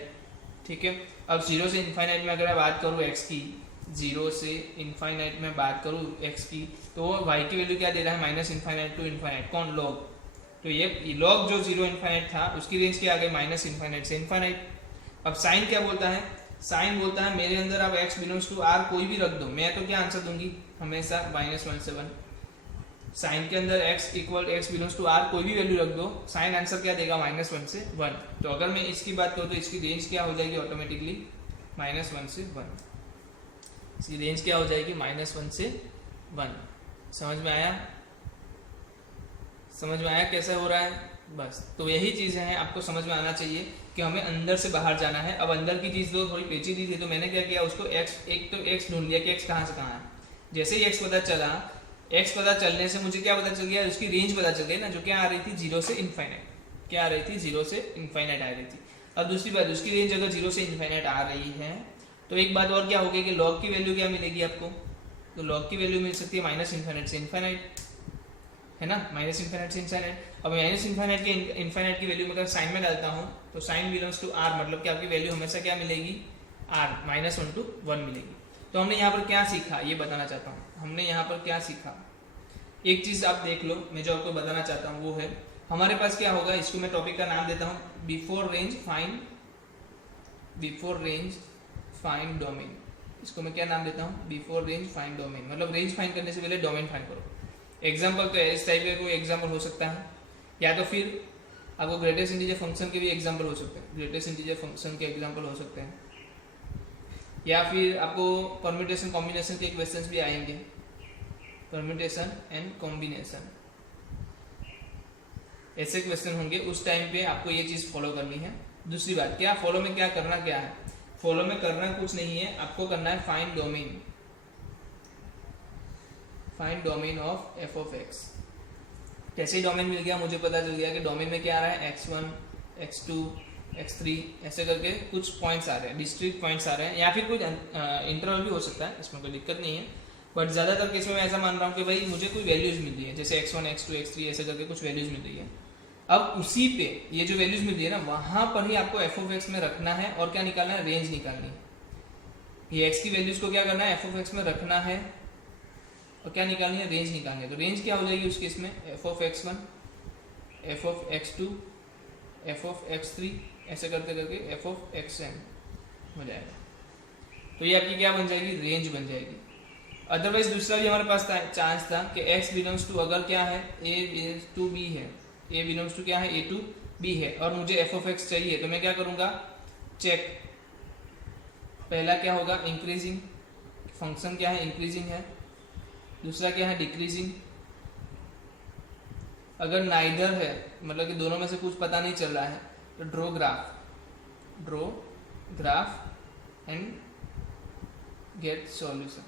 ठीक है। अब 0 से इनफाइनाइट में अगर मैं बात करूँ x की, 0 से इनफाइनाइट में बात करूँ x की, तो y की वैल्यू क्या दे रहा है, -इनफाइनाइट टू इनफाइनाइट, कौन लॉग, तो ये लॉग जो 0 इनफाइनाइट था उसकी रेंज क्या आ गई, -इनफाइनाइट से इनफाइनाइट। अब साइन क्या बोलता है, साइन बोलता है मेरे अंदर आप x बिलोंग्स टू r कोई भी रख दो, मैं तो क्या आंसर दूंगी हमेशा -1 से 1। साइन के अंदर x equal x belongs to r कोई भी वैल्यू रख दो, साइन आंसर क्या देगा, -1 से 1। तो अगर मैं इसकी बात करूँ तो इसकी रेंज क्या हो जाएगी ऑटोमेटिकली, -1 से 1, इसकी रेंज क्या हो जाएगी, -1 से 1। समझ में आया, समझ में आया कैसा हो रहा है, बस। तो यही चीज़ें हैं, आपको समझ में आना चाहिए कि हमें अंदर से बाहर जाना है। अब अंदर की चीज़ तो थोड़ी पेचीदी थी, तो मैंने क्या किया, उसको एक तो x ढूंढ लिया कि x कहाँ से कहाँ है। जैसे ही x पता चला, x पता चलने से मुझे क्या पता चल गया, उसकी रेंज पता चल गई ना, जो क्या आ रही थी 0 से इनफाइनाइट, क्या आ रही थी 0 से इनफाइनाइट आ रही थी। अब दूसरी बात, उसकी रेंज अगर 0 से इनफाइनाइट आ रही है तो एक बात और क्या होगी कि लॉग की वैल्यू क्या मिलेगी आपको, तो लॉग की वैल्यू मिल सकती है -इनफाइनाइट से इनफाइनाइट, है ना, -इनफाइनाइट से इनफाइनाइट। अब -इनफाइनाइट के इनफाइनाइट की वैल्यू में अगर साइन में डालता हूँ तो साइन बिलोंग्स टू r, मतलब कि आपकी वैल्यू हमेशा क्या मिलेगी, r -1 to 1 मिलेगी। तो हमने यहाँ पर क्या सीखा ये बताना चाहता हूँ, हमने यहाँ पर क्या सीखा, एक चीज़ आप देख लो, मैं जो आपको बताना चाहता हूँ वो है, हमारे पास क्या होगा, इसको मैं टॉपिक का नाम देता हूँ बिफोर रेंज फाइंड डोमेन। इसको मैं क्या नाम देता हूँ, बिफोर रेंज फाइंड डोमेन, मतलब रेंज फाइंड करने से पहले डोमेन फाइंड करो। एग्जाम्पल तो इस टाइप का कोई एग्जाम्पल हो सकता है, या तो फिर आपको ग्रेटेस्ट इंटीजर फंक्शन के भी एग्जाम्पल हो सकते हैं, ग्रेटेस्ट इंटीजर फंक्शन के एग्जाम्पल हो सकते हैं, या फिर आपको परम्यूटेशन कॉम्बिनेशन के क्वेश्चंस भी आएंगे, परम्यूटेशन एंड कॉम्बिनेशन, ऐसे क्वेश्चन होंगे। उस टाइम पे आपको ये चीज़ फॉलो करनी है। दूसरी बात क्या, फॉलो में क्या करना क्या है, फॉलो में करना कुछ नहीं है, आपको करना है find domain, find domain of F of x. जैसे ही डोमेन मिल गया, मुझे पता चल गया कि डोमेन में क्या आ रहा है, x1, x2, x3, ऐसे करके कुछ पॉइंट्स आ रहे हैं, डिस्क्रीट पॉइंट्स आ रहे हैं, या फिर कुछ इंटरवल भी हो सकता है, इसमें कोई दिक्कत नहीं है। बट ज़्यादातर केस में मैं ऐसा मान रहा हूँ कि भाई मुझे कोई वैल्यूज मिल रही है, जैसे x1, x2, x3 ऐसे करके कुछ वैल्यूज मिल रही है। अब उसी पे ये जो वैल्यूज मिल रही है ना, वहाँ पर ही आपको एफ ऑफ एक्स में रखना है और क्या निकालना है, रेंज निकालनी है। ये एक्स की वैल्यूज को क्या करना है, एफ ऑफ एक्स में रखना है और क्या निकालनी है, रेंज निकालनी है। तो रेंज क्या हो जाएगी उस केस में, F of x1, F of x2, F of x3, ऐसे करते करके एफ ऑफ xn हो जाएगा। तो ये आपकी क्या बन जाएगी, रेंज बन जाएगी। अदरवाइज दूसरा भी हमारे पास चांस था कि x बिलोंग्स टू, अगर क्या है, a टू b है, a बिलोंग्स टू क्या है, a टू b है, और मुझे एफ ऑफ एक्स चाहिए, तो मैं क्या करूँगा, चेक, पहला क्या होगा, इंक्रीजिंग, फंक्शन क्या है, इंक्रीजिंग है, दूसरा क्या है, डिक्रीजिंग। अगर नाइदर है, मतलब कि दोनों में से कुछ पता नहीं चल रहा है, तो draw graph and get solution.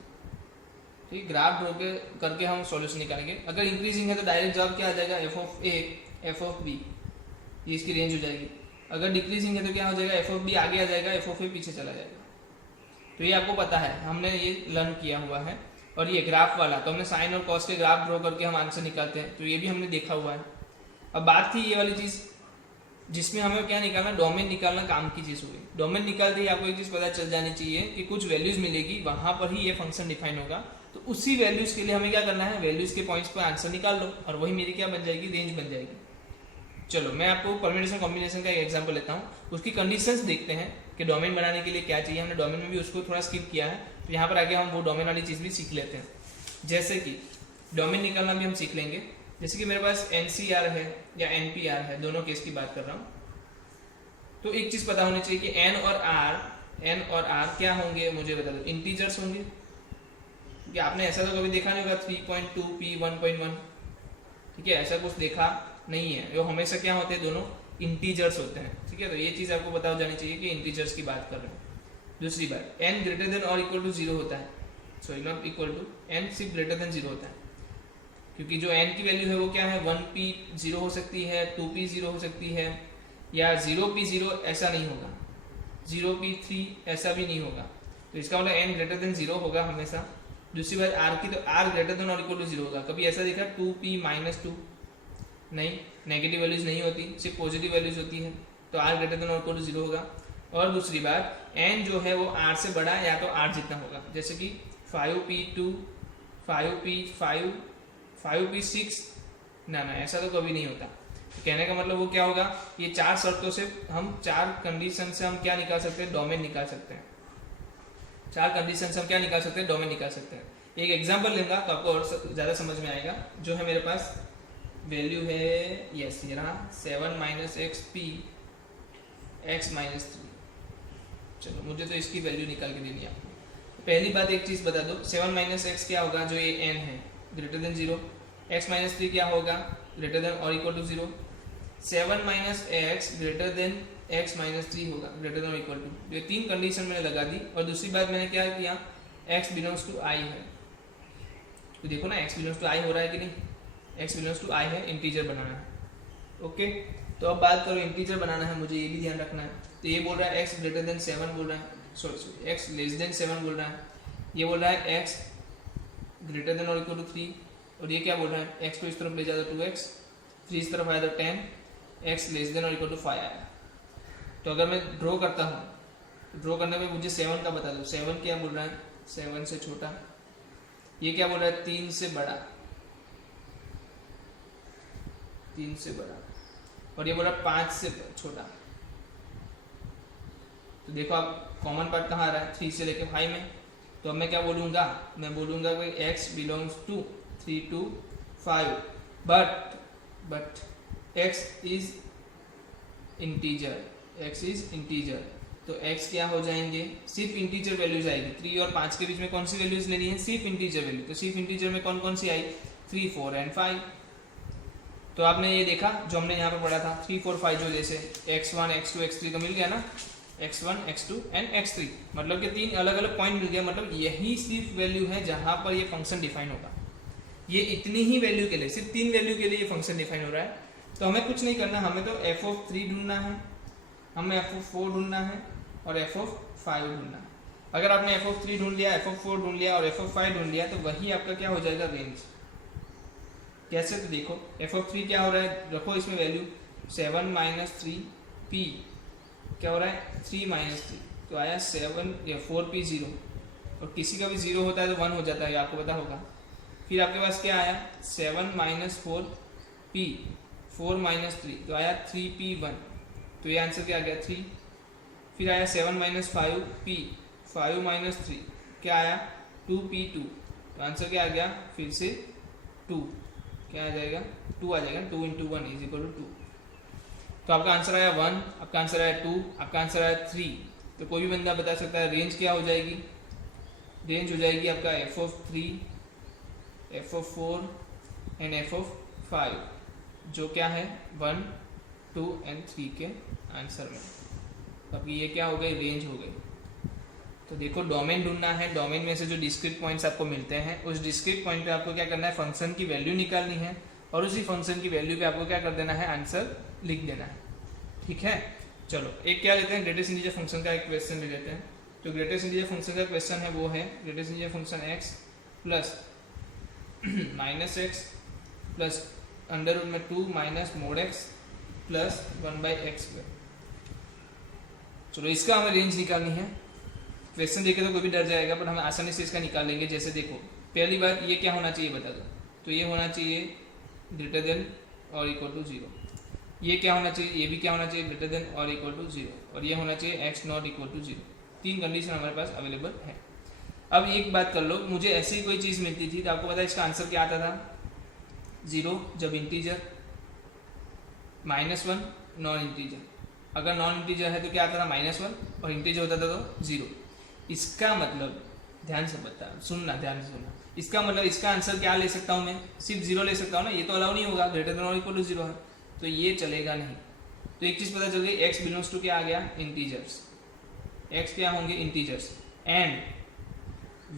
ठीक, ग्राफ ड्रो के करके हम सॉल्यूशन निकालेंगे। अगर इंक्रीजिंग है तो डायरेक्ट जवाब क्या आ जाएगा, F of A, F of B, ये इसकी रेंज हो जाएगी। अगर डिक्रीजिंग है तो क्या हो जाएगा, एफ ऑफ बी आगे आ जाएगा, एफ ऑफ ए पीछे चला जाएगा। तो ये आपको पता है, हमने ये लर्न किया हुआ है। और ये ग्राफ वाला तो हमने साइन और कॉस के ग्राफ ड्रॉ करके हम आंसर निकालते हैं, तो ये भी हमने देखा हुआ है। अब बात थी ये वाली चीज़ जिसमें हमें क्या निकालना, डोमेन निकालना काम की चीज़ हुई। डोमेन निकालते ही आपको एक चीज़ पता चल जानी चाहिए कि कुछ वैल्यूज मिलेगी, वहाँ पर ही ये फंक्शन डिफाइन होगा। तो उसी वैल्यूज के लिए हमें क्या करना है, वैल्यूज के पॉइंट्स पर आंसर निकाल लो, और वही मेरी क्या बन जाएगी, रेंज बन जाएगी। चलो मैं आपको परम्यूटेशन कॉम्बिनेशन का एक एग्जांपल लेता हूँ, उसकी कंडीशंस देखते हैं कि डोमेन बनाने के लिए क्या चाहिए। हमने डोमेन में भी उसको थोड़ा स्किप किया है, तो यहाँ पर आगे हम वो डोमेन वाली चीज़ भी सीख लेते हैं। जैसे कि डोमेन निकालना भी हम सीख लेंगे। जैसे कि मेरे पास NCR है या NPR है, दोनों केस की बात कर रहा हूँ। तो एक चीज़ पता होनी चाहिए कि N और R क्या होंगे, मुझे बता दो, इंटीजर्स होंगे। क्या आपने ऐसा तो कभी देखा नहीं होगा 3.2 P 1.1, ठीक है, ऐसा कुछ देखा नहीं है। वो हमेशा क्या होते हैं, दोनों इंटीजर्स होते हैं, ठीक है। तो ये चीज़ आपको पता हो जानी चाहिए कि इंटीजर्स की बात कर रहे हैं। दूसरी बात, n ग्रेटर देन और इक्वल टू 0 होता है, sorry not equal to, n सिर्फ ग्रेटर देन 0 होता है, क्योंकि जो n की वैल्यू है वो क्या है, 1p 0 हो सकती है, 2p 0 हो सकती है, या 0p 0 ऐसा नहीं होगा, 0p 3 ऐसा भी नहीं होगा। तो इसका मतलब n ग्रेटर देन 0 होगा हमेशा। दूसरी बात r की, तो r ग्रेटर देन और इक्वल टू 0 होगा। कभी ऐसा देखा 2p -2, नहीं, नेगेटिव वैल्यूज नहीं होती, सिर्फ पॉजिटिव वैल्यूज होती है। तो r ग्रेटर देन और इक्वल टू 0 होगा। और दूसरी बात, n जो है वो r से बड़ा या तो r जितना होगा, जैसे कि 5p2, 5p5, 5p6, ना ऐसा तो कभी नहीं होता। तो कहने का मतलब वो क्या होगा, ये 4 शर्तों से हम 4 कंडीशन से हम क्या निकाल सकते हैं, डोमेन निकाल सकते हैं। 4 कंडीशन से हम क्या निकाल सकते हैं, डोमेन निकाल सकते हैं। एक एग्जांपल लेंगे तो आपको और ज़्यादा समझ में आएगा। जो है मेरे पास वैल्यू है, यस ये रहा, 7 - xp x - 3। चलो मुझे तो इसकी वैल्यू निकाल के देनी है आपको। पहली बात एक चीज़ बता दो, 7 - x क्या होगा, जो ये n है ग्रेटर देन 0, x - 3 क्या होगा, ग्रेटर देन और equal to 0। 7 - x greater than x - 3 होगा, ग्रेटर देन और इक्वल टू। ये 3 कंडीशन मैंने लगा दी। और दूसरी बात मैंने क्या किया, x बिलोंग्स टू i है, तो देखो ना x बिलोंग्स टू i हो रहा है कि नहीं, x बिलोंग्स टू i है, इंटीजर बनाना है। ओके, तो अब बात करो इंटीजर बनाना है, मुझे ये भी ध्यान रखना है। तो ये बोल रहा है x ग्रेटर देन 7 बोल रहा है, सॉरी x लेस देन 7 बोल रहा है, ये बोल रहा है x ग्रेटर देन और इक्वल टू 3, और ये क्या बोल रहा है, x को इस तरफ ले जाओ तो 2x, 3 इस तरफ आया तो 10, x लेस देन और इक्वल टू 5 आया। तो अगर मैं ड्रॉ करता हूँ, ड्रॉ करने में मुझे 7 का बता दो, 7 क्या बोल रहा है, 7 से छोटा, ये क्या बोल रहा है, 3 से बड़ा, 3 से बड़ा, और ये बोल रहा है 5 से छोटा। तो देखो आप कॉमन पार्ट कहाँ आ रहा है, 3 से लेके 5 में, तो अब मैं क्या बोलूँगा, मैं बोलूँगा कि x belongs to 3 to 5 but x is integer, x is integer. तो x क्या हो जाएंगे, सिर्फ इंटीजर वैल्यूज आएगी। 3 और 5 के बीच में कौन सी वैल्यूज लेनी है, सिर्फ इंटीजर वैल्यू। तो सिर्फ इंटीजर में कौन कौन सी आई, 3, 4 एंड 5। तो आपने ये देखा जो हमने यहाँ पर पढ़ा था 3, 4, 5 जो जैसे x1, x2, x3 तो मिल गया ना, x1, x2 एंड x3, मतलब कि 3 अलग अलग पॉइंट मिल गया। मतलब यही सिर्फ वैल्यू है जहाँ पर ये फंक्शन डिफाइन होगा। ये इतनी ही वैल्यू के लिए, सिर्फ 3 वैल्यू के लिए ये फंक्शन डिफाइन हो रहा है। तो हमें कुछ नहीं करना, हमें तो f(3) ढूंढना है, हमें f(4) ढूंढना है और f(5) ढूंढना है। अगर आपने f(3) ढूंढ लिया, f(4) ढूंढ लिया और f(5) ढूंढ लिया तो वही आपका क्या हो जाएगा, रेंज। कैसे, तो देखो f(3) क्या हो रहा है, रखो इसमें वैल्यू 7 - 3 p, क्या हो रहा है 3 - 3, तो आया 7 या 4p 0, और किसी का भी 0 होता है तो 1 हो जाता है, आपको पता होगा। फिर आपके पास क्या आया 7 - 4p, 4 - 3 तो आया 3p1, तो ये आंसर क्या आ गया 3। फिर आया 7 - 5p, 5 - 3 क्या आया 2p2, तो आंसर क्या आ गया फिर से 2, क्या आ जाएगा 2 आ जाएगा, 2 × 1 = 2। तो आपका आंसर आया 1, आपका आंसर आया 2, आपका आंसर आया 3। तो कोई भी बंदा बता सकता है रेंज क्या हो जाएगी, रेंज हो जाएगी आपका f(3), f(4) एंड f(5), जो क्या है 1, 2 एंड 3 के आंसर में। अब ये क्या हो गई, रेंज हो गई। तो देखो डोमेन ढूंढना है, डोमेन में से जो डिस्क्रीट पॉइंट्स आपको मिलते हैं उस डिस्क्रीट पॉइंट पे आपको क्या करना है, फंक्शन की वैल्यू निकालनी है और उसी फंक्शन की वैल्यू पे आपको क्या कर देना है, आंसर लिख देना है। ठीक है, चलो एक क्या लेते हैं, ग्रेटेस्ट इंटीजर फंक्शन का एक क्वेश्चन ले लेते हैं। तो ग्रेटेस्ट इंटीजर फंक्शन का क्वेश्चन है वो है greatest integer function x plus -x plus √2 minus mod x plus 1/x²। चलो इसका हमें रेंज निकालनी है। क्वेश्चन देखे तो कोई भी डर जाएगा, पर हम आसानी से इसका निकाल लेंगे। जैसे देखो पहली बार ये क्या होना चाहिए बता दो, तो ये होना चाहिए ग्रेटर देन और इक्वल टू 0। ये क्या होना चाहिए, ये भी क्या होना चाहिए ग्रेटर देन और इक्वल टू 0, और ये होना चाहिए x0 = 0। 3 कंडीशन हमारे पास अवेलेबल है। अब एक बात कर लो, मुझे ऐसी कोई चीज़ मिलती थी तो आपको पता है इसका आंसर क्या आता था, 0 जब इंटीजर, -1 नॉन इंटीजर। अगर नॉन इंटीजर है तो क्या आता था -1 और इंटीजर होता था तो 0। इसका मतलब ध्यान से बता, सुनना ध्यान से सुनना, इसका मतलब इसका आंसर क्या ले सकता हूँ मैं, सिर्फ 0 ले सकता हूँ ना, ये तो अलाउ नहीं होगा, ग्रेटर देन और इक्वल टू 0 है तो ये चलेगा नहीं। तो एक चीज़ पता चल गई, x बिलोंग्स टू क्या आ गया, इंटीजर्स। x क्या होंगे, इंटीजर्स, एंड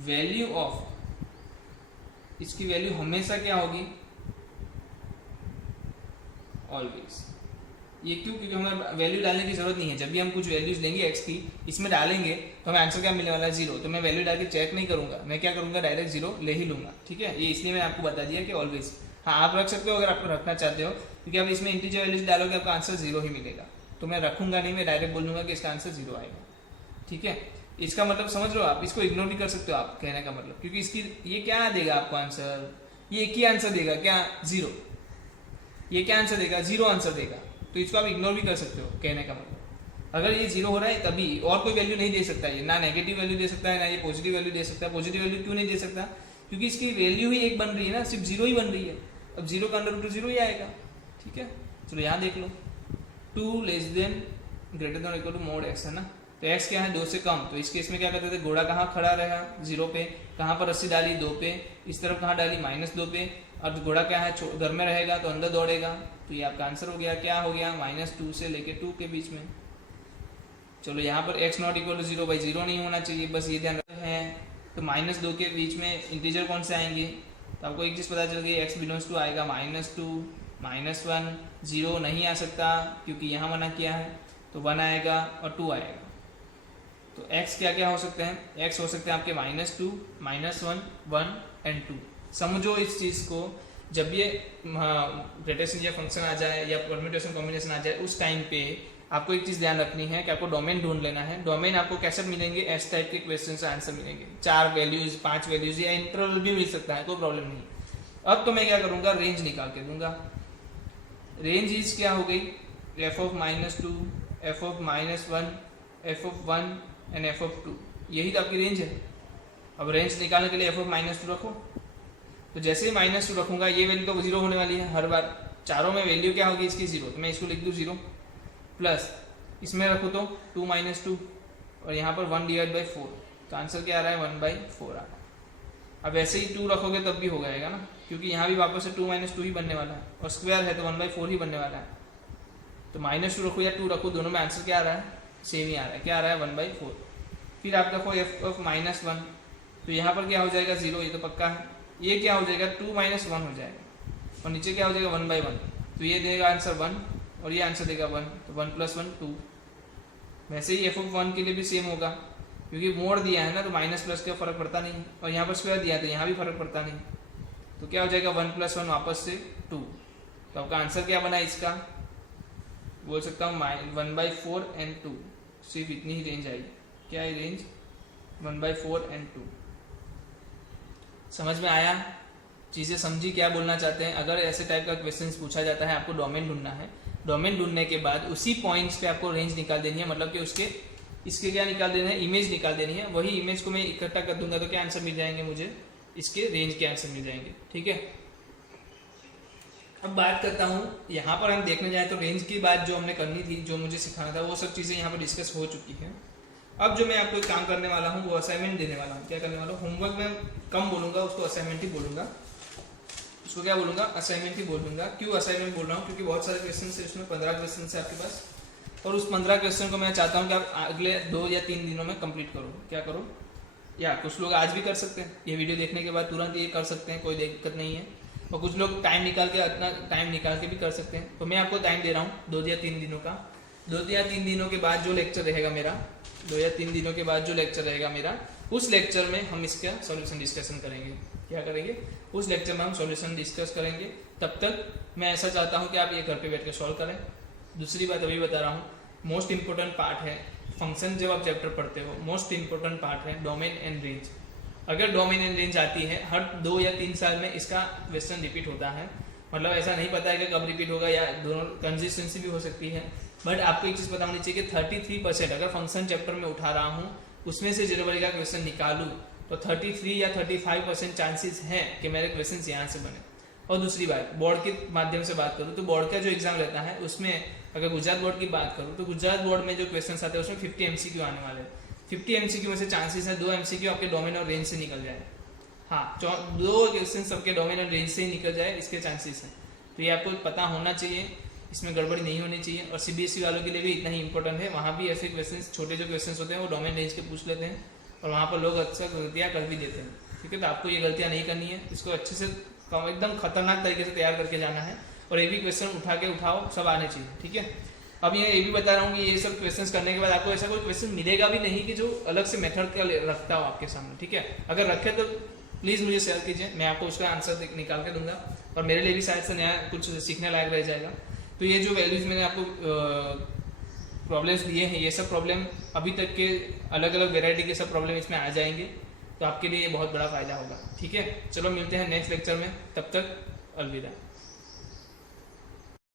वैल्यू ऑफ, इसकी वैल्यू हमेशा क्या होगी, ऑलवेज। ये क्यों, क्योंकि हमें वैल्यू डालने की जरूरत नहीं है। जब भी हम कुछ वैल्यूज लेंगे x की, इसमें डालेंगे तो हमें आंसर क्या मिलने वाला है, 0। तो मैं वैल्यू डाल के चेक नहीं करूंगा, मैं क्या करूंगा, डायरेक्ट 0 ले ही लूंगा। ठीक है, ये इसलिए मैंने आपको बता दिया कि ऑलवेज। हाँ आप रख सकते हो अगर आप रखना चाहते हो, क्योंकि आप इसमें इंटीजर वैल्यूज डालोगे आपका आंसर 0 ही मिलेगा। तो मैं रखूंगा नहीं, मैं डायरेक्ट बोल दूंगा कि इसका आंसर 0 आएगा। ठीक है, इसका मतलब समझ लो आप, इसको इग्नोर भी कर सकते हो आप, कहने का मतलब, क्योंकि इसकी ये क्या देगा आपको आंसर, ये एक ही आंसर देगा क्या, 0। ये क्या आंसर देगा, 0 आंसर देगा। तो इसको आप इग्नोर भी कर सकते हो, कहने का मतलब। अगर ये 0 हो रहा है तभी, और कोई वैल्यू नहीं दे सकता, ये ना नेगेटिव वैल्यू दे सकता है ना ये पॉजिटिव वैल्यू दे सकता है। पॉजिटिव वैल्यू क्यों नहीं दे सकता, क्योंकि इसकी वैल्यू ही एक बन रही है ना, सिर्फ 0 ही बन रही है। अब 0 का अंडर रूट 0 ही आएगा। ठीक है, चलो यहाँ देख लो, 2 less than greater than equal to mod x है ना, तो x क्या है 2 से कम। तो इस केस में क्या करते थे, घोड़ा कहाँ खड़ा रहेगा, 0 पे, कहाँ पर रस्सी डाली 2 पे, इस तरफ कहाँ डाली -2 पे, और घोड़ा क्या है घर में रहेगा तो अंदर दौड़ेगा। तो ये आपका आंसर हो गया, क्या हो गया, -2 से लेके 2 के बीच में। चलो यहाँ पर x0 = 0 भाई, 0 नहीं होना चाहिए, बस ये ध्यान रखना है। तो -2 के बीच में इंटीजर कौन से आएंगे, तो आपको एक चीज़ पता चल गई, x बिलोंग्स टू आएगा -2, -1, 0 नहीं आ सकता क्योंकि यहाँ मना किया है, तो 1 आएगा और 2 आएगा। तो x क्या क्या हो सकते हैं, x हो सकते हैं आपके -2, -1, 1 एंड 2। समझो इस चीज़ को, जब ये ग्रेटेस्ट इंटीजर फंक्शन आ जाए या परम्यूटेशन कॉम्बिनेशन आ जाए, उस टाइम पे आपको एक चीज़ ध्यान रखनी है कि आपको डोमेन ढूंढ लेना है। डोमेन आपको कैसे मिलेंगे, एस टाइप के क्वेश्चन से आंसर मिलेंगे, 4 वैल्यूज 5 वैल्यूज या इंटरवल भी मिल सकता है, कोई प्रॉब्लम नहीं। अब तो मैं क्या करूँगा, रेंज निकाल के दूंगा। रेंज इज क्या हो गई, f(-2), f(-1), f(1) and f(2), यही तो आपकी रेंज है। अब रेंज निकालने के लिए एफ ऑफ -2 रखो, तो जैसे ही -2 रखूंगा ये वैल्यू तो 0 होने वाली है हर बार, चारों में वैल्यू क्या होगी इसकी 0, तो मैं इसको लिख दूँ 0 प्लस इसमें रखूँ तो 2 - 2 और यहाँ पर 1/4, तो आंसर क्या आ रहा है 1/4 आ रहा है। अब ऐसे ही 2 रखोगे तब भी हो जाएगा ना, क्योंकि यहाँ भी वापस से 2 - 2 ही बनने वाला है और स्क्वायर है तो 1/4 ही बनने वाला है। तो -2 रखो या 2 रखो, दोनों में आंसर क्या आ रहा है, सेम ही आ रहा है। क्या आ रहा है 1/4। फिर आप देखो एफ ऑफ -1, तो यहाँ पर क्या हो जाएगा 0, ये तो पक्का है। ये क्या हो जाएगा 2 - 1 हो जाएगा और नीचे क्या हो जाएगा 1/1, तो ये देगा आंसर 1 और ये आंसर देगा 1, तो 1 + 1 2। वैसे ही एफ ऑफ 1 के लिए भी सेम होगा, क्योंकि मोड़ दिया है ना तो माइनस प्लस का फर्क पड़ता नहीं, और यहाँ पर स्क्वायर दिया है तो यहाँ भी फर्क पड़ता नहीं, तो क्या हो जाएगा 1 + 1 वापस से 2। तो आपका आंसर क्या बना इसका, बोल सकता हूँ 1/4 and 2, सिर्फ इतनी ही रेंज आएगी। क्या है रेंज 1/4 and 2। समझ में आया, चीज़ें समझी क्या बोलना चाहते हैं। अगर ऐसे टाइप का क्वेश्चन पूछा जाता है, आपको डोमेन ढूंढना है, डोमेन ढूंढने के बाद उसी पॉइंट्स पे आपको रेंज निकाल देनी है, मतलब कि उसके इसके क्या निकाल देना है, इमेज निकाल देनी है। वही इमेज को मैं इकट्ठा कर दूंगा तो क्या आंसर मिल जाएंगे मुझे, इसके रेंज के आंसर मिल जाएंगे। ठीक है, अब बात करता हूँ, यहाँ पर हम देखने जाए तो रेंज की बात जो हमने करनी थी, जो मुझे सिखाना था, वो सब चीज़ें यहाँ पर डिस्कस हो चुकी है। अब जो मैं आपको एक काम करने वाला हूँ वो असाइनमेंट देने वाला हूँ। क्या करने वाला हूँ, होमवर्क में कम बोलूँगा, उसको असाइनमेंट ही बोलूँगा। उसको क्या बोलूँगा, असाइनमेंट ही बोलूँगा। क्यों असाइनमेंट बोल रहा हूँ, क्योंकि बहुत सारे क्वेश्चन है इसमें, 15 क्वेश्चन है आपके पास, और उस 15 क्वेश्चन को मैं चाहता हूँ कि आप अगले 2 या 3 दिनों में कंप्लीट करो। क्या करो, या कुछ लोग आज भी कर सकते हैं, ये वीडियो देखने के बाद तुरंत ये कर सकते हैं, कोई दिक्कत नहीं है। और कुछ लोग टाइम निकाल के, अपना टाइम निकाल के भी कर सकते हैं। तो मैं आपको टाइम दे रहा हूँ 2 या 3 दिनों का। 2 या 3 दिनों के बाद जो लेक्चर रहेगा मेरा, 2 या 3 दिनों के बाद जो लेक्चर रहेगा मेरा, उस लेक्चर में हम इसका सॉल्यूशन डिस्कशन करेंगे। क्या करेंगे, उस लेक्चर में हम सॉल्यूशन डिस्कस करेंगे। तब तक मैं ऐसा चाहता हूँ कि आप ये घर पे बैठ के सॉल्व करें। दूसरी बात अभी बता रहा हूँ, मोस्ट इंपॉर्टेंट पार्ट है फंक्शन। जब आप चैप्टर पढ़ते हो, मोस्ट इंपॉर्टेंट पार्ट है डोमेन एंड रेंज। अगर डोमेन एंड रेंज आती है, हर 2 या 3 साल में इसका क्वेश्चन रिपीट होता है। मतलब ऐसा नहीं पता है कि कब रिपीट होगा, या दोनों कंसिस्टेंसी भी हो सकती है। बट आपको एक चीज़ पता होनी चाहिए कि 33% अगर फंक्शन चैप्टर में उठा रहा हूँ, उसमें से जनवरी का क्वेश्चन निकालूँ तो 33 या 35% चांसेस हैं कि मेरे क्वेश्चन यहाँ से बने। और दूसरी बात, बोर्ड के माध्यम से बात करूँ तो बोर्ड का जो एग्जाम रहता है उसमें, अगर गुजरात बोर्ड की बात करूँ तो गुजरात बोर्ड में जो क्वेश्चन आते हैं उसमें 50 MCQ आने वाले हैं। 50 MCQ में से चांसेस है 2 MCQ आपके डोमेन और रेंज से निकल जाए। हाँ, 2 क्वेश्चन सबके डोमेन और रेंज से ही निकल जाए, इसके चांसेस हैं। तो ये आपको पता होना चाहिए, इसमें गड़बड़ी नहीं होनी चाहिए। और CBSE वालों के लिए भी इतना ही इंपॉर्टेंट है, वहाँ भी ऐसे क्वेश्चन, छोटे जो क्वेश्चन होते हैं वो डोमेन रेंज के पूछ लेते हैं, और वहाँ पर लोग अक्सर गलतियाँ कर भी देते हैं। ठीक है, तो आपको ये गलतियाँ नहीं करनी है, इसको अच्छे से एकदम खतरनाक तरीके से तैयार करके जाना है। और ये भी क्वेश्चन उठाओ, सब आने चाहिए। ठीक है, अब ये भी बता रहा हूँ कि ये सब क्वेश्चंस करने के बाद आपको ऐसा कोई क्वेश्चन मिलेगा भी नहीं कि जो अलग से मेथड का रखता हो आपके सामने। ठीक है, अगर रखे तो प्लीज़ मुझे शेयर कीजिए, मैं आपको उसका आंसर निकाल के दूंगा, और मेरे लिए भी शायद से नया कुछ सीखने लायक रह जाएगा। तो ये जो वैल्यूज मैंने आपको प्रॉब्लम्स दिए हैं, ये सब प्रॉब्लम अभी तक के अलग अलग वेराइटी के सब प्रॉब्लम इसमें आ जाएंगे, तो आपके लिए ये बहुत बड़ा फायदा होगा। ठीक है, चलो मिलते हैं नेक्स्ट लेक्चर में, तब तक अलविदा।